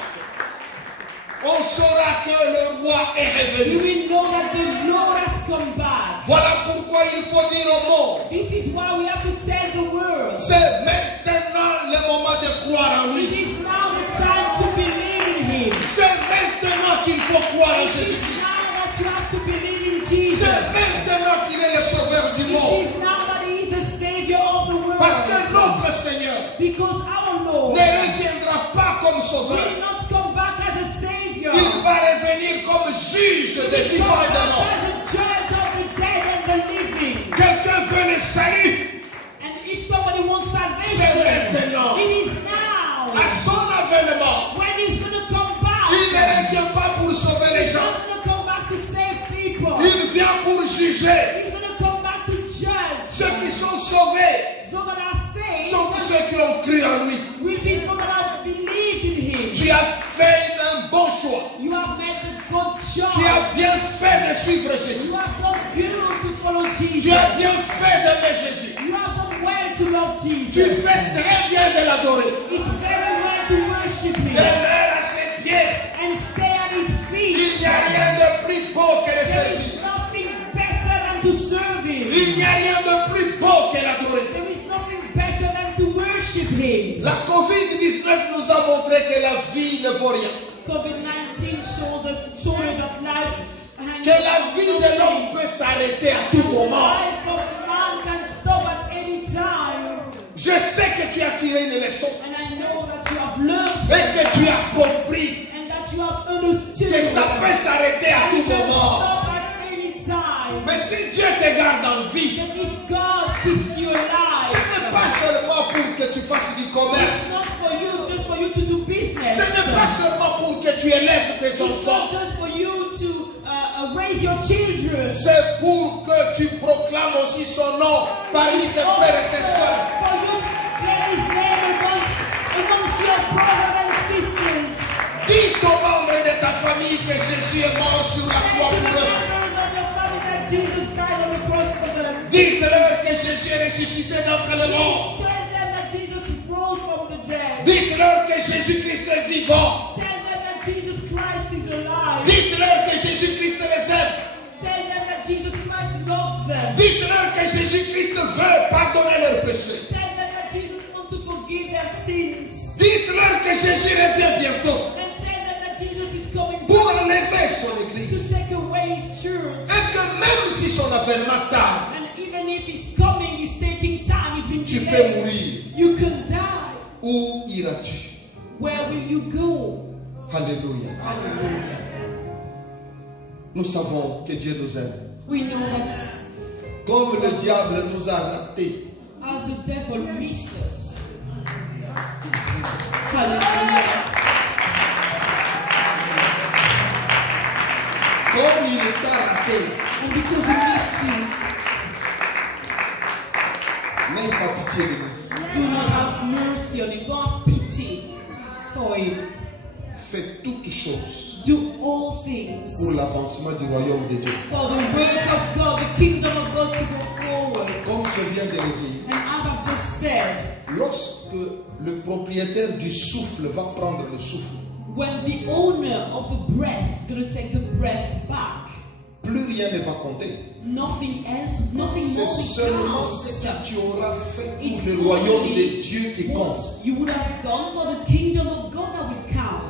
On saura que le roi est You revenu. will know that the Lord has come back. Voilà pourquoi il faut dire au monde. This is why we have to tell the world. C'est maintenant le moment de croire en It lui. is now the time to believe in him. C'est maintenant qu'il faut croire en It is Jésus-Christ. now that you have to believe in Jesus. C'est maintenant qu'il est le sauveur du It monde. is now that he is the Savior of the world. Parce que notre Seigneur Because our Lord ne reviendra pas comme sauveur. will not come back as a Savior. Il va revenir comme juge des He will vivants come et des back morts. as a judge of the dead and the living. Quelqu'un veut le salut. And if somebody wants C'est salvation, maintenant. it is now. À son avènement, When he's going to come back, il ne revient pas pour sauver les he's gens. not going to come back to save people. Il vient pour juger. He's going to come back to judge. Ceux qui sont sauvés So that our saved sont ceux qui ont cru en lui. will be those that have believed in him. Tu as fait un bon choix. You have made the good choice. Tu as bien fait de suivre Jésus. You have done good to follow Jesus. Tu as bien fait d'aimer Jésus. You have done well to love Tu Jesus. fais très bien de l'adorer. It's very well to worship him Demeurer à ses pieds. and stay at his feet. Il n'y a rien de plus beau que le There servir. is nothing better than to serve him. Il n'y a rien de plus beau que l'adorer. There is nothing better than to worship him. La COVID-19 nous a montré que la vie ne vaut rien. COVID-19 shows us that life and Que la vie de l'homme peut s'arrêter à tout moment. life of man can stop at any time. Je sais que tu as tiré une leçon And I know that you have learned et que tu as compris and that you have understood que ça peut s'arrêter à that you tout can moment. stop at any time. Mais si Dieu te garde en vie, But if God keeps you ce alive, n'est pas seulement pour que tu fasses du it's commerce. not for you, just for you to do business. Ce n'est pas seulement pour que tu élèves tes It's enfants. not just for you to raise your children. C'est pour que tu proclames aussi son nom parmi tes frères et tes sœurs. For you to declare his name amongst your brothers and sisters. Dis aux membres de ta famille que Jésus est mort sur la Say croix to the pour eux. members of your family that Jesus died on the cross for them. Dites-leur que Jésus est ressuscité d'entre les morts. Tell them that Jesus rose from the dead. Dites-leur que Jésus-Christ est vivant. Tell them that Jesus Christ is alive. Dites-leur que Jésus-Christ les aime. Tell them that Jesus Christ loves them. Dites-leur que Jésus-Christ veut pardonner leurs péchés. Tell them that Jesus wants to forgive their sins. Dites-leur que Jésus revient bientôt And tell them that Jesus is coming pour back enlever son to église. take away his church. Et que même si son avènement tarde, And even if he's coming, he's taking time, he's been tu peux delayed. mourir. You can die. Où iras-tu? Where will you go? Alléluia. Hallelujah. Nous savons que Dieu nous aime. We know that Comme le diable nous a ratés, as the devil missed us. Hallelujah. comme il t'a raté, And because he missed you, n'aie pas pitié de lui. do not have mercy on him. Don't have pity for him. Fais toutes choses Do all things pour l'avancement du royaume de Dieu. for the work of God, the kingdom of God to go forward. Comme je viens de le dire, And as I've just said, lorsque le propriétaire du souffle va prendre le souffle, when the owner of the breath is going to take the breath back, plus rien ne va compter. nothing else, nothing C'est more seulement ce que counts. tu auras fait It's pour le royaume only de Dieu qui compte. what you would have done for the kingdom of God that will count.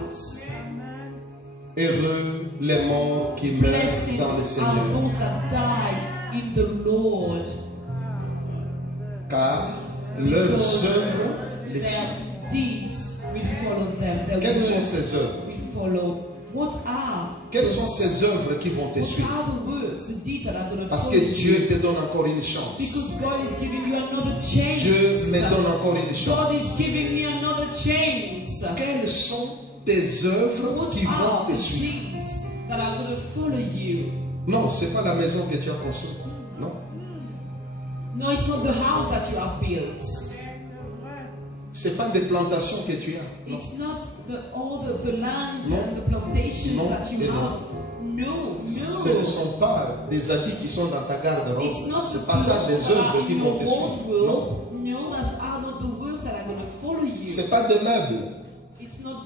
Heureux les morts qui meurent Blessed dans le are Seigneur, those that die in the Lord, car leurs œuvres les their suivent. deeds will follow them. Their Quelles sont works ces œuvres? will follow. What are Quelles sont ces œuvres qui vont te what suivre? are the works, the deeds that are going to Parce follow que Dieu you? te donne encore une chance. Because God is giving you another chance. Dieu me donne encore une God chance. is giving me another chance. Quelles sont tes œuvres What qui vont are te the suivre? things that are going to follow you? Non, ce n'est pas la maison que tu as construite. Non. No, it's not the house that you have built. Ce n'est pas des plantations que tu as. Non. It's not all the lands Non. and the plantations Non that you et non. have. No, Ce ne no. sont pas des habits qui sont dans ta garde-robe. It's not Ce the n'est pas ça des clothes that œuvres are qui in vont your te suivre. Non. wardrobe. No, those are not the works that are going to follow you. Ce n'est pas des meubles. It's not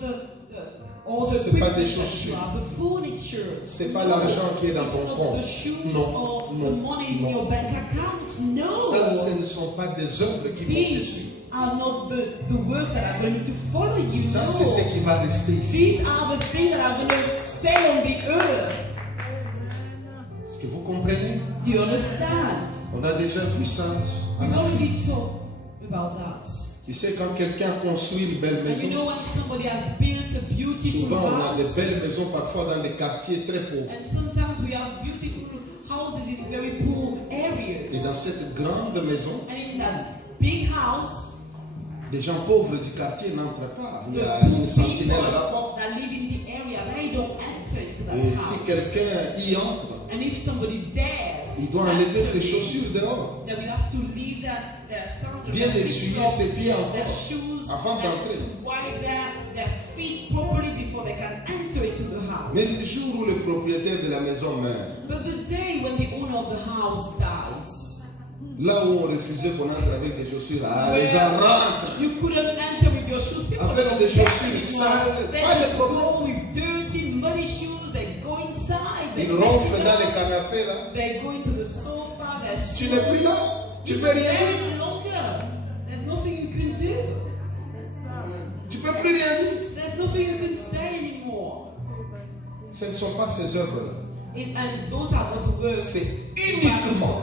all the C'est pas des equipment that you chaussures. have, the furniture. C'est pas No. l'argent qui est dans It's ton not compte. the shoes Non, or non, the money in non. your bank account. No. Ça, ce ne sont pas des œuvres qui vont te These suivre. are not the works that are going to follow you. Ça, No. c'est ce qui va rester ici. These are the things that are going to stay on the earth. Est-ce que vous comprenez? Do you understand? On a déjà vu ça en We Afrique. already talked about that. Tu sais, quand quelqu'un construit une belle And you maison, know when somebody has built a beautiful souvent on a des house, belles maisons parfois dans des quartiers très pauvres. and sometimes we have beautiful houses in very poor Et areas. dans cette grande maison, And in that big house, des gens pauvres du quartier n'entrent pas. Il y the a poor une people sentinelle à la porte. that live in the area, they don't enter into that Et house. si quelqu'un y entre, And if somebody dares, il doit enlever ses enter in, chaussures dehors. they will have to leave their sandals, Bien their essuyer flip-flops, ses pieds their encore shoes, avant and d'entrer. to wipe their feet properly before they can enter into the house. Mais le jour où le propriétaire de la maison meurt, But the day when the owner of the house dies, là où on refusait qu'on entre avec des chaussures, les gens rentrent. you couldn't enter with your shoes. People Avec don't des care chaussures anymore. sales, They pas de just problème. go with dirty, muddy shoes. They go inside. They Ils mess ronflent it dans les up. canapés là. They go into the sofa. They're Tu n'es plus là. Tu peux rien dire. Any longer. There's nothing you can do. Tu peux plus rien dire. There's nothing you can say anymore. Ce ne sont pas ces œuvres-là. And those are not the words. C'est uniquement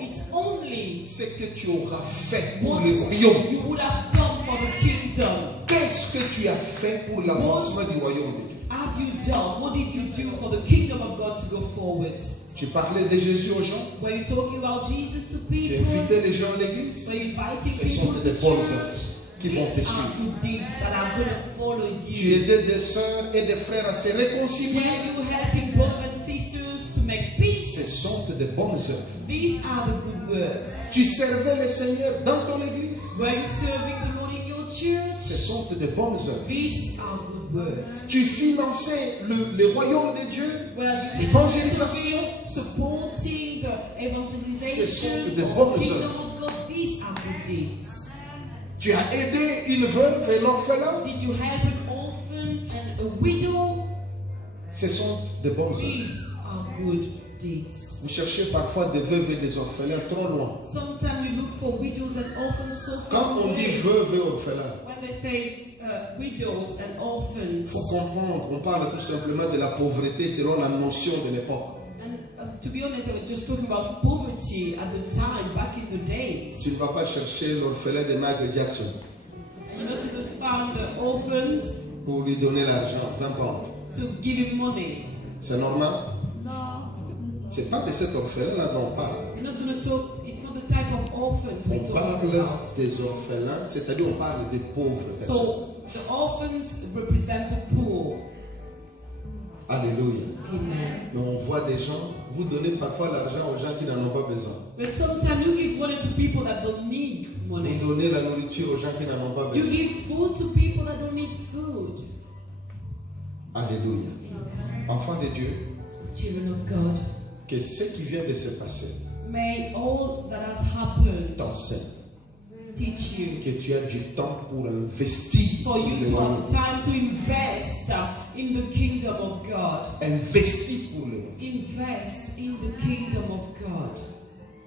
It's only ce que tu auras fait pour what le royaume. you would have done for the kingdom. Qu'est-ce que tu as fait pour l'avancement du royaume de Dieu? Have you done? What did you do for the kingdom of God to go forward? Tu parlais de Jésus aux gens. Were you talking about Jesus to Tu people? invitais les gens à l'église. Were you inviting Ce sont people des to bonnes church? œuvres qui vont te These are suivre. good deeds that are going to follow Tu you. aidais des sœurs et des frères à se réconcilier. Were you helping brothers and sisters to make peace? Ce sont de bonnes œuvres. These are the good works. Tu servais le Seigneur dans ton église. Were you serving the Lord in your church? Ce sont de bonnes œuvres. These are good works. Tu finançais le royaume de Dieu. Were you L'évangélisation. supporting the Ce evangelization sont de of bonnes the kingdom œuvres. of God? These are good deeds. Tu as aidé une veuve et l'orphelin. Did you help an orphan and a widow? Ce sont de bonnes œuvres. These are good deeds. Vous cherchez parfois des veuves et des orphelins trop loin. Sometimes you look for widows and orphans so Quand far on dit away. veuve et orphelin, When they say widows and il orphans, faut comprendre, on parle tout simplement de la pauvreté selon la notion de l'époque. and to be honest, they were just talking about poverty at the time, back in the Tu days. ne vas pas chercher l'orphelin de Michael Jackson And you're not going to find the orphans pour lui donner l'argent, 20 pounds. to give him money. C'est normal? C'est pas de cet orphelin-là dont on parle. You're not going to talk, it's not the type of orphans we're On talking parle about. des orphelins, c'est-à-dire on parle des pauvres personnes. So the orphans represent the poor. Alléluia. Amen. Mais on voit des gens, vous donnez parfois l'argent aux gens qui n'en ont pas besoin. But sometimes you give money to people that don't need money. Vous donnez la nourriture aux gens qui n'en ont pas You besoin. give food to people that don't need food. Alléluia. Enfants de Dieu, Children of God, que ce qui vient de se passer may all that has happened t'enseigne teach you. que tu as du temps pour investir For pour you le to royaume. have time to invest in the kingdom of God. Investir pour le royaume. Invest in the kingdom of God.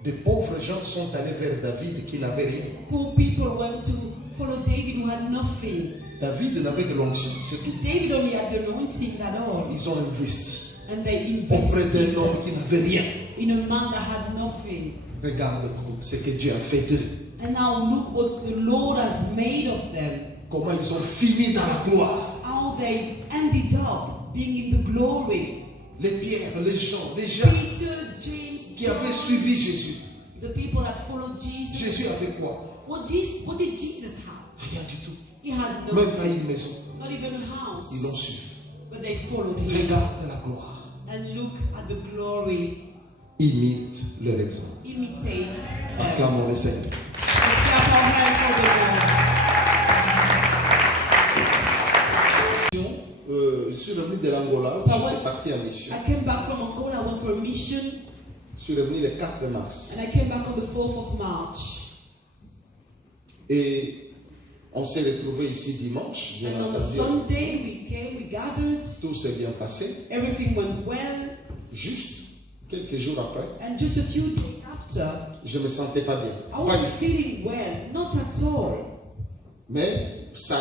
De pauvres gens sont allés vers David qui n'avait rien. Poor people went to follow David who had nothing. David n'avait que l'onction, c'est tout. David only had the anointing at all. Ils ont investi And they auprès invested d'un homme qui n'avait rien. in a man that had nothing. Regarde ce que Dieu a fait d'eux. And now look what the Lord has made of them. Comment ils ont fini dans la gloire. How they ended up being in the glory. Les Pierre, les Jean, les Jacques Peter, James, qui avaient suivi Jésus. the people that followed Jesus. Jésus avait quoi? What did Jesus have? Rien du tout. He had no, Même pas une maison. not even a house. Ils l'ont suivi. But they followed him. Regarde la gloire. And look at the glory. Imite leur exemple. Imitate them. Acclamons le Seigneur. Let's clap our hands for the Lord. Je suis revenu de l'Angola, So j'étais parti en mission. I came back from Angola, I went for a mission, Je suis revenu le 4 mars. and I came back on the 4th of March. Et on s'est retrouvés ici dimanche, bien And on a entendu. Sunday, we came, we gathered, Tout s'est bien passé. everything went well, Juste quelques jours après, and just a few days after, je me sentais pas bien. I Pas wasn't du tout. feeling well, not at all. Mais ça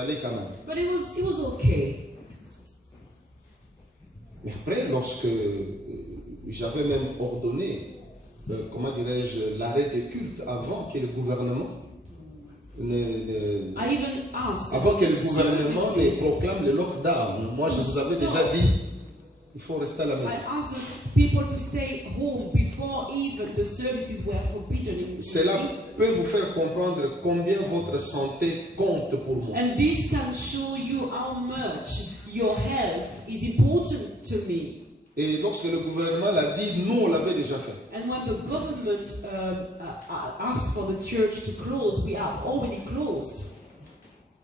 allait quand même. But it was okay. Et après, lorsque j'avais même ordonné, comment dirais-je, l'arrêt des cultes avant que le gouvernement I even asked. avant que le gouvernement les services- proclame le lockdown. Moi, je vous avais déjà dit, il faut rester à la I maison. asked people to stay home before even the services were forbidden. Cela peut vous faire comprendre combien votre santé compte pour moi. And this can show you how much your health is important to me. Et lorsque le gouvernement l'a dit, nous, on l'avait déjà fait. And when the government asked for the church to close, we are already closed.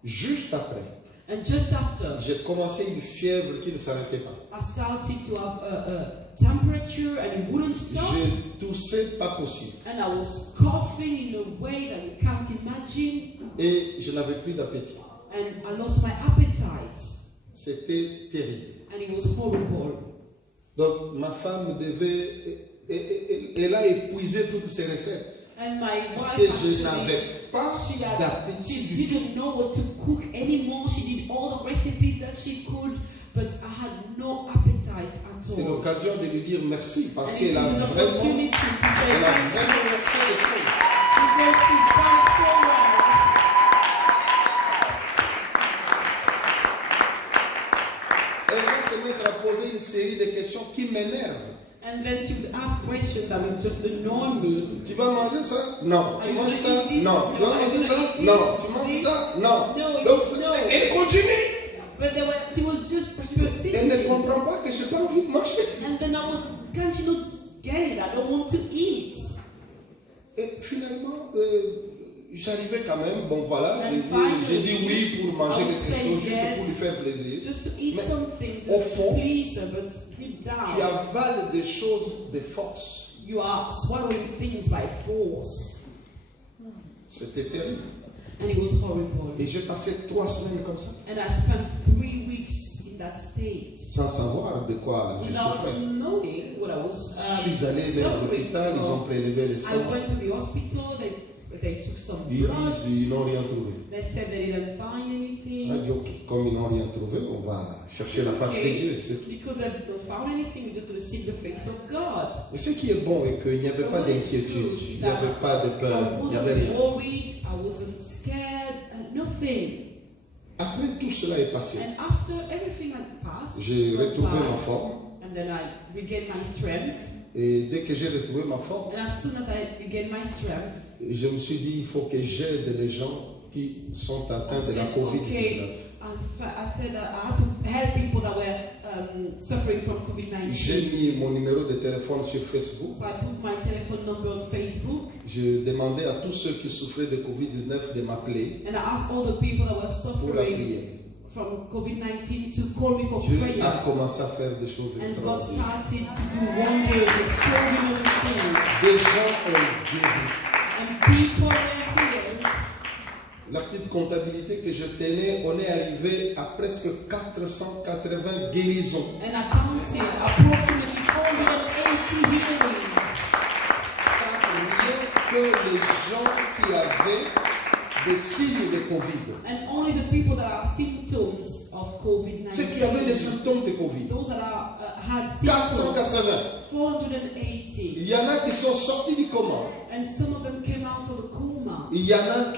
Juste après, And just after, j'ai commencé une fièvre qui ne s'arrêtait pas. I started to have a temperature and it wouldn't stop. Je toussais pas possible. And I was coughing in a way that you can't imagine. Et je n'avais plus d'appétit. And I lost my appetite. C'était terrible. And it was horrible. Donc ma femme elle a épuisé toutes ses recettes. And my Parce wife que je actually, n'avais pas d'appétit she du tout. didn't know what to cook anymore. She did all the recipes that she could, but I had no appetite at C'est all. l'occasion de lui dire merci parce And it qu'elle is a an vraiment, opportunity to say elle a thank you vraiment versé les choses. because she's done so well. Elle va se mettre à poser une série de questions qui m'énervent. And then she would ask questions that would just annoy me. Tu vas manger ça? Non. Tu Are you manges gonna ça? eat this? Non. Tu vas No. Are you manger ça? gonna eat Non. this? Tu manges This? ça? Non. No, Donc, no. elle continue. But she was just Elle ne persisting. comprend pas que je n'ai pas envie de manger. And then I was, can't you not get it? I don't want to eat. Et finalement, j'arrivais quand même. Bon, voilà. And J'ai dit oui pour manger I would quelque say chose, juste yes. pour lui faire plaisir. Just to eat Mais something, au just fond, to please her, but deep Tu down, avales des choses de force. you are swallowing things by force. C'était terrible. And it was horrible. Et j'ai passé 3 semaines comme ça, And I spent 3 weeks in that state sans savoir de quoi je without souffrais. knowing what I was Je suis allé même à suffering l'hôpital, ils ont from. prélevé le I sang. went to the hospital, they took some Ils blood. disent ils n'ont rien trouvé. They said they didn't find On a anything. dit ok, comme ils n'ont rien trouvé, on va chercher la face de Dieu. Because I didn't found anything, we're just going to seek the face of God. Mais ce qui est bon est qu'il n'y avait pas d'inquiétude, il n'y avait pas de peur, I il n'y avait wasn't rien. worried, I wasn't scared, nothing. Après tout cela est passé, And after everything had passed, j'ai went retrouvé by, ma forme. and then I regained my strength. Et dès que j'ai retrouvé ma forme, And as soon as I regained my strength, je me suis dit il faut que j'aide les gens qui sont atteints de la COVID-19. I said that I had to help people that were suffering from J'ai COVID-19. mis mon numéro de téléphone sur Facebook. So I put my telephone number on Facebook, Je demandais à tous ceux qui souffraient de Covid-19 de m'appeler and I asked all the people that were pour la suffering prière. from COVID-19 to call me for Dieu prayer. a commencé à faire des choses And God extraordinaires. started to do wonders, extraordinary things. Des gens ont guéri. And people were healed. La petite comptabilité que je tenais, on est arrivé à presque 480 guérisons. And I counted approximately 480 healings. Ça, rien que les gens qui avaient des signes de Covid. And only the people that are symptoms of COVID-19. Ceux qui avaient des symptômes de Covid. Those that are, had symptoms. 480. 480. Il y en a qui sont sortis du coma. And some of them came out of the coma. Il y en a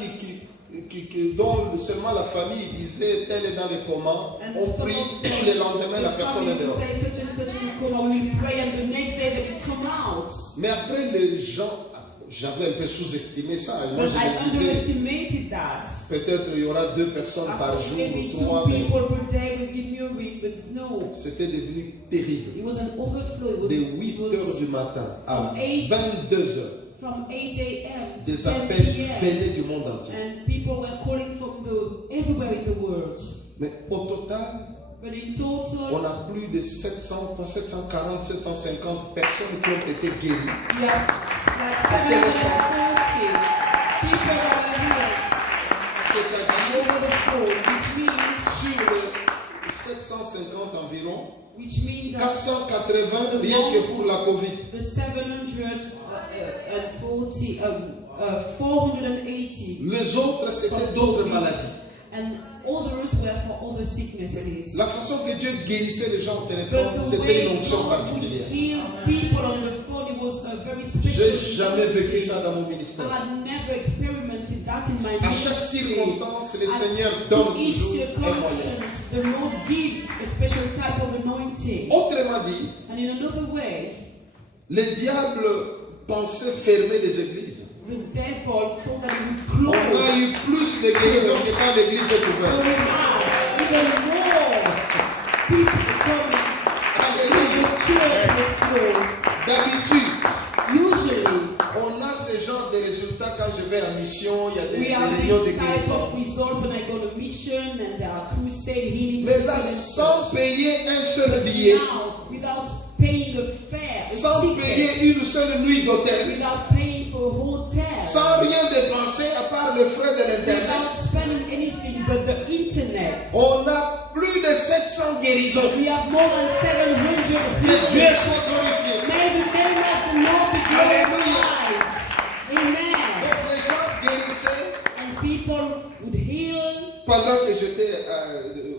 dont seulement la famille disait tel est dans le coma. And On some prie, of tout le lendemain la the personne est family would dehors. say such and such in the coma, we will pray, and the next day they would come out. Mais après les gens, j'avais un peu sous-estimé ça. Et moi But je I me disais, underestimated that. peut-être il y aura 2 personnes I par thought jour maybe ou 2 3, mais people per day would give me a ring, but no. c'était devenu terrible. It was an overflow. Dès It 8 was heures du matin à from 8 22 heures, from 8 a.m. to des 10 appels p.m. venaient du monde entier. And people were calling from everywhere in the world. Mais au total, But in total, on a plus de 700, 740, 750 personnes qui ont été guéries. we have like 740 people that are healed C'est-à-dire, over the phone, which means sur les 750 environ, that 480 rien que pour la Covid. the 740, 480, Les autres, c'était d'autres maladies. and others were for other sicknesses. La façon que Dieu guérissait les gens au téléphone, But the c'était way une onction God would particulière. heal people on the phone, it was a very special. J'ai jamais vécu anointing. ça dans mon I ministère. had never experimented that in my À chaque ministry. circonstance, le As Seigneur to donne each toujours un moyen. circumstance, the Lord gives a special type of anointing. Autrement dit, And in another way, le diable pensait fermer les églises. the devil thought that it On would a close. eu plus de guérisons que quand l'église est So ouverte. we have even more people coming when Alléluia. the church was closed. D'habitude, Usually, on a ce genre de résultats quand je vais en mission, il y a des we have réunions de this type guérison. of result when I go to mission and there are crusade healing. Mais là, crusade sans payer un seul billet, now, without paying a fare, a sans payer ticket, une seule nuit d'hôtel, without paying for a hotel, sans rien dépenser à part le frais de l'Internet, without spending anything but the internet. on a plus de 700 guérisons. We have more than 700 Que Dieu people. soit glorifié. May the name of the Lord be glorified. Amen. Donc les gens guérissaient And people would heal pendant que j'étais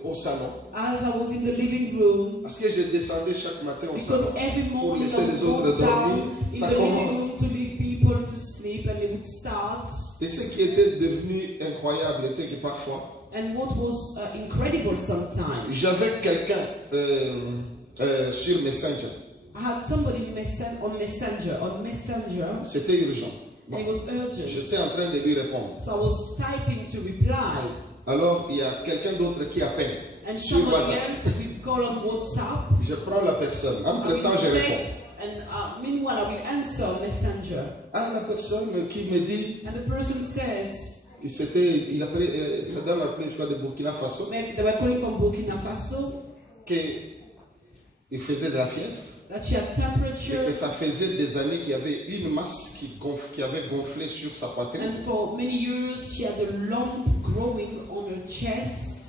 au salon. as I was in the living room. Parce que je descendais chaque matin au salon. Because every Pour morning laisser I les would autres go dormir, down in ça the living commence. room to leave people to sleep and they would start. Et ce qui était devenu incroyable était que parfois, And what was incredible sometimes, j'avais quelqu'un sur Messenger. I had somebody on Messenger. C'était urgent. And it Bon, was urgent. j'étais en train de lui répondre. So I was typing to reply. Alors, il y a quelqu'un d'autre qui appelle And sur somebody WhatsApp. else will call on WhatsApp. Je prends la personne. I will Entre-temps, je réponds. check, and meanwhile, I will answer Messenger. Ah, la personne qui me dit, And the person says, il appelait, la dame appelait, je crois, de Burkina Faso, maybe they were calling from Burkina Faso, qu'il faisait de la fièvre. that she had Et temperature, que ça faisait des années qu'il y avait une masse qui avait gonflé sur sa poitrine. and for many years she had a lump growing on her chest,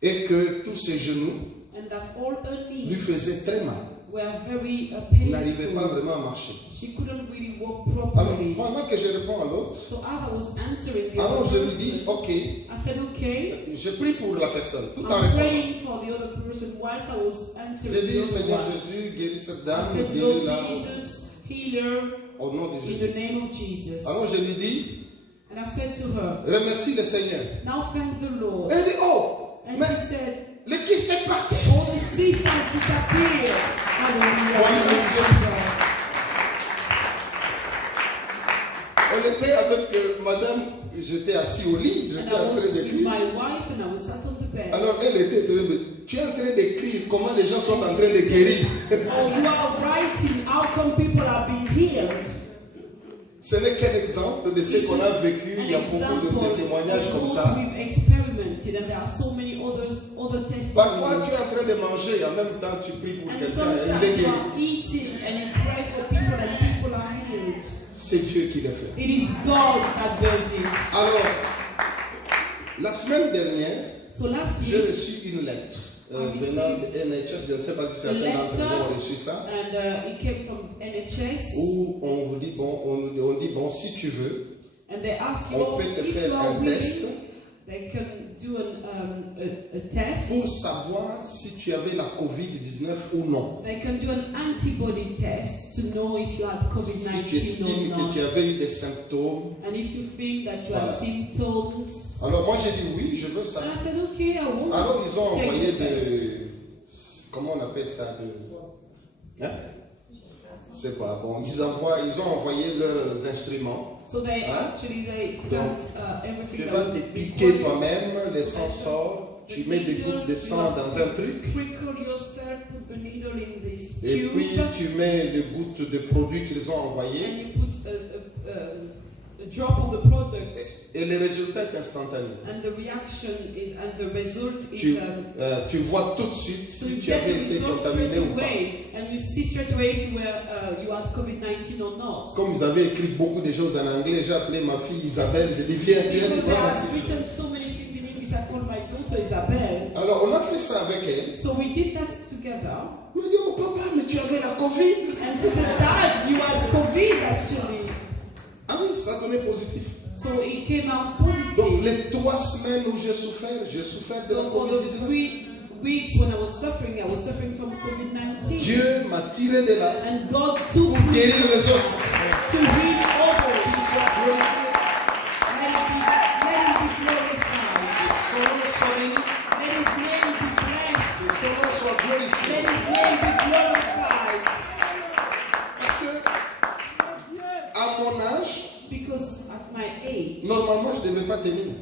Et que tous ses genoux and that all her lui knees faisaient très mal. were very Il n'arrivait pas painful. vraiment à marcher. She couldn't really walk Alors, properly. pendant que je réponds à l'autre, So as I was answering the alors other je lui dis, person, ok, I said, okay, je prie pour la personne, tout en I'm répondant. praying for the other person whilst I was J'ai answering dit, the Seigneur other one. Jésus, guéris cette I dame, said, Lord guéris-la Jesus, heal her au nom de in Jésus. the name of Jesus. Alors je lui dis, And I said to her, remercie le Seigneur. now thank the Lord. Elle dit, oh, And mais she said, le kyste est parti. all the cysts have disappeared. Hallelujah. Hallelujah. On était avec madame, j'étais assis au lit, And j'étais I en train was with d'écrire. my wife and I was sat on the bed. Alors elle était étonnée, mais tu es en train d'écrire comment les gens sont en train de guérir. Oh, you are writing. How come people are being healed? Ce n'est qu'un exemple de ce qu'on a vécu. Il y a beaucoup de témoignages comme ça. We've experimented, and there are so many other Parfois, tu es testimonies. en train de manger, en même temps, tu pries pour And quelqu'un et il est sometimes you guéri. are eating and you pray for people and people are healed. C'est Dieu qui le fait. It is God that does it. Alors, la semaine dernière, So last j'ai week, reçu une lettre venant de NHS. Je ne sais pas si certains d'entre vous ont reçu ça. and it came from NHS, Où on vous dit, bon, on dit, bon, si tu veux, and they ask you on peut te if faire you are un test willing, they can do a test. pour savoir si tu avais la COVID-19 ou non. They can do an antibody test to know if you had Si tu COVID-19 estimes or que not. tu avais eu des symptômes. And if you think that you Voilà. have symptoms, Alors moi j'ai dit oui, je veux ça. and I said, okay, I want Alors ils ont to take envoyé the test. comment on appelle ça hein? C'est pas bon. Ils ont envoyé leurs instruments. So they Hein? actually they sent Tu everything vas that te was piquer recorded. toi-même, le sang sort, tu mets des gouttes de sang dans un truc, Prickle yourself, put the needle in this et tube, puis tu mets des gouttes de produits qu'ils ont envoyés, and you put a drop of the product. et le résultat est instantané. And the reaction is, and the result Tu, is tu vois tout de suite so si you tu get avais the été result contaminé straight ou pas. away, and you see straight away if you were you had COVID-19 or not. Comme ils avaient écrit beaucoup de choses en anglais, j'ai appelé ma fille Isabelle, j'ai dit viens, tu Because they vas have m'assister. written so many things in English, I called my daughter Isabel. Alors on a fait ça avec elle. So we did that together. Elle m'a dit, oh papa, mais tu avais la Covid. And she said, Dad, you had COVID actually. Ah oui, ça a donné positif. So it came out Donc positive. les 3 semaines où j'ai souffert de la So for the Covid-19. 3 weeks when I was suffering from COVID-19. Dieu m'a tiré de là And God took pour me guérir les autres. to heal others. Qu'il soit glorifié. Let him be glorified. Son nom soit béni. Let his name be blessed. Que son nom soit glorifié. Let his name be glorified. Parce que à mon âge, Because at my age, normalement je ne devais pas tenir.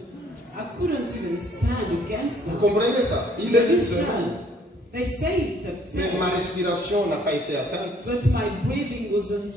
I couldn't even stand against Vous them. comprenez ça? Il You le dit. understand? They say it Mais ma themselves. respiration n'a pas été atteinte. But my breathing wasn't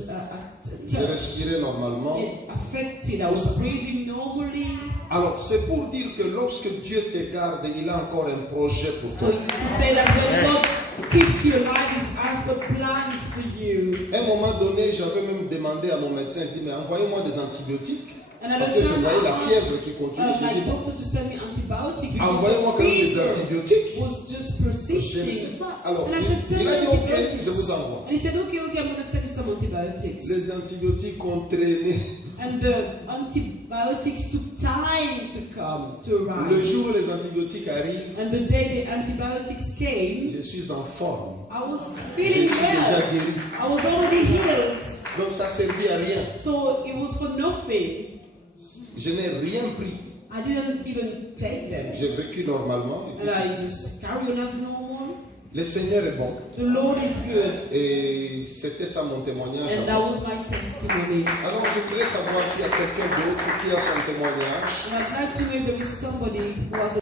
J'ai touched. respiré normalement. It affected. I was breathing normally. Alors, c'est pour dire que lorsque Dieu te garde, il a encore un projet pour So toi. to say that when God keeps you alive, He has the plans for you. À un moment donné, j'avais même demandé à mon médecin, je dis, mais envoyez-moi des antibiotiques. And at Parce a que je time, voyais la I fièvre asked qui continue. J'ai my dit, bon, doctor to send me antibiotics because envoyez-moi the quand même des fever antibiotiques. was just Je ne persisting. sais pas. Alors, And I said, il send a dit, me ok, je antibiotics. vous envoie. And he said, okay, I'm going to send you some antibiotics. Les antibiotiques ont traîné. And the antibiotics took time to come, to Le arrive. jour où les antibiotiques arrivent, And the day the antibiotics came, je suis en forme. I was Je feeling suis déjà well. guéri. I was already healed. Donc, ça ne servit à rien. So it was for nothing. Je n'ai rien pris. I didn't even take them. J'ai vécu normalement. Et puis And c'est- I just carry on as normal. le Seigneur est bon. The Lord is good. Et c'était ça mon témoignage. And that was my testimony. Alors, je voudrais savoir s'il y a quelqu'un d'autre qui a son témoignage. And I'd like to know if there is somebody who has a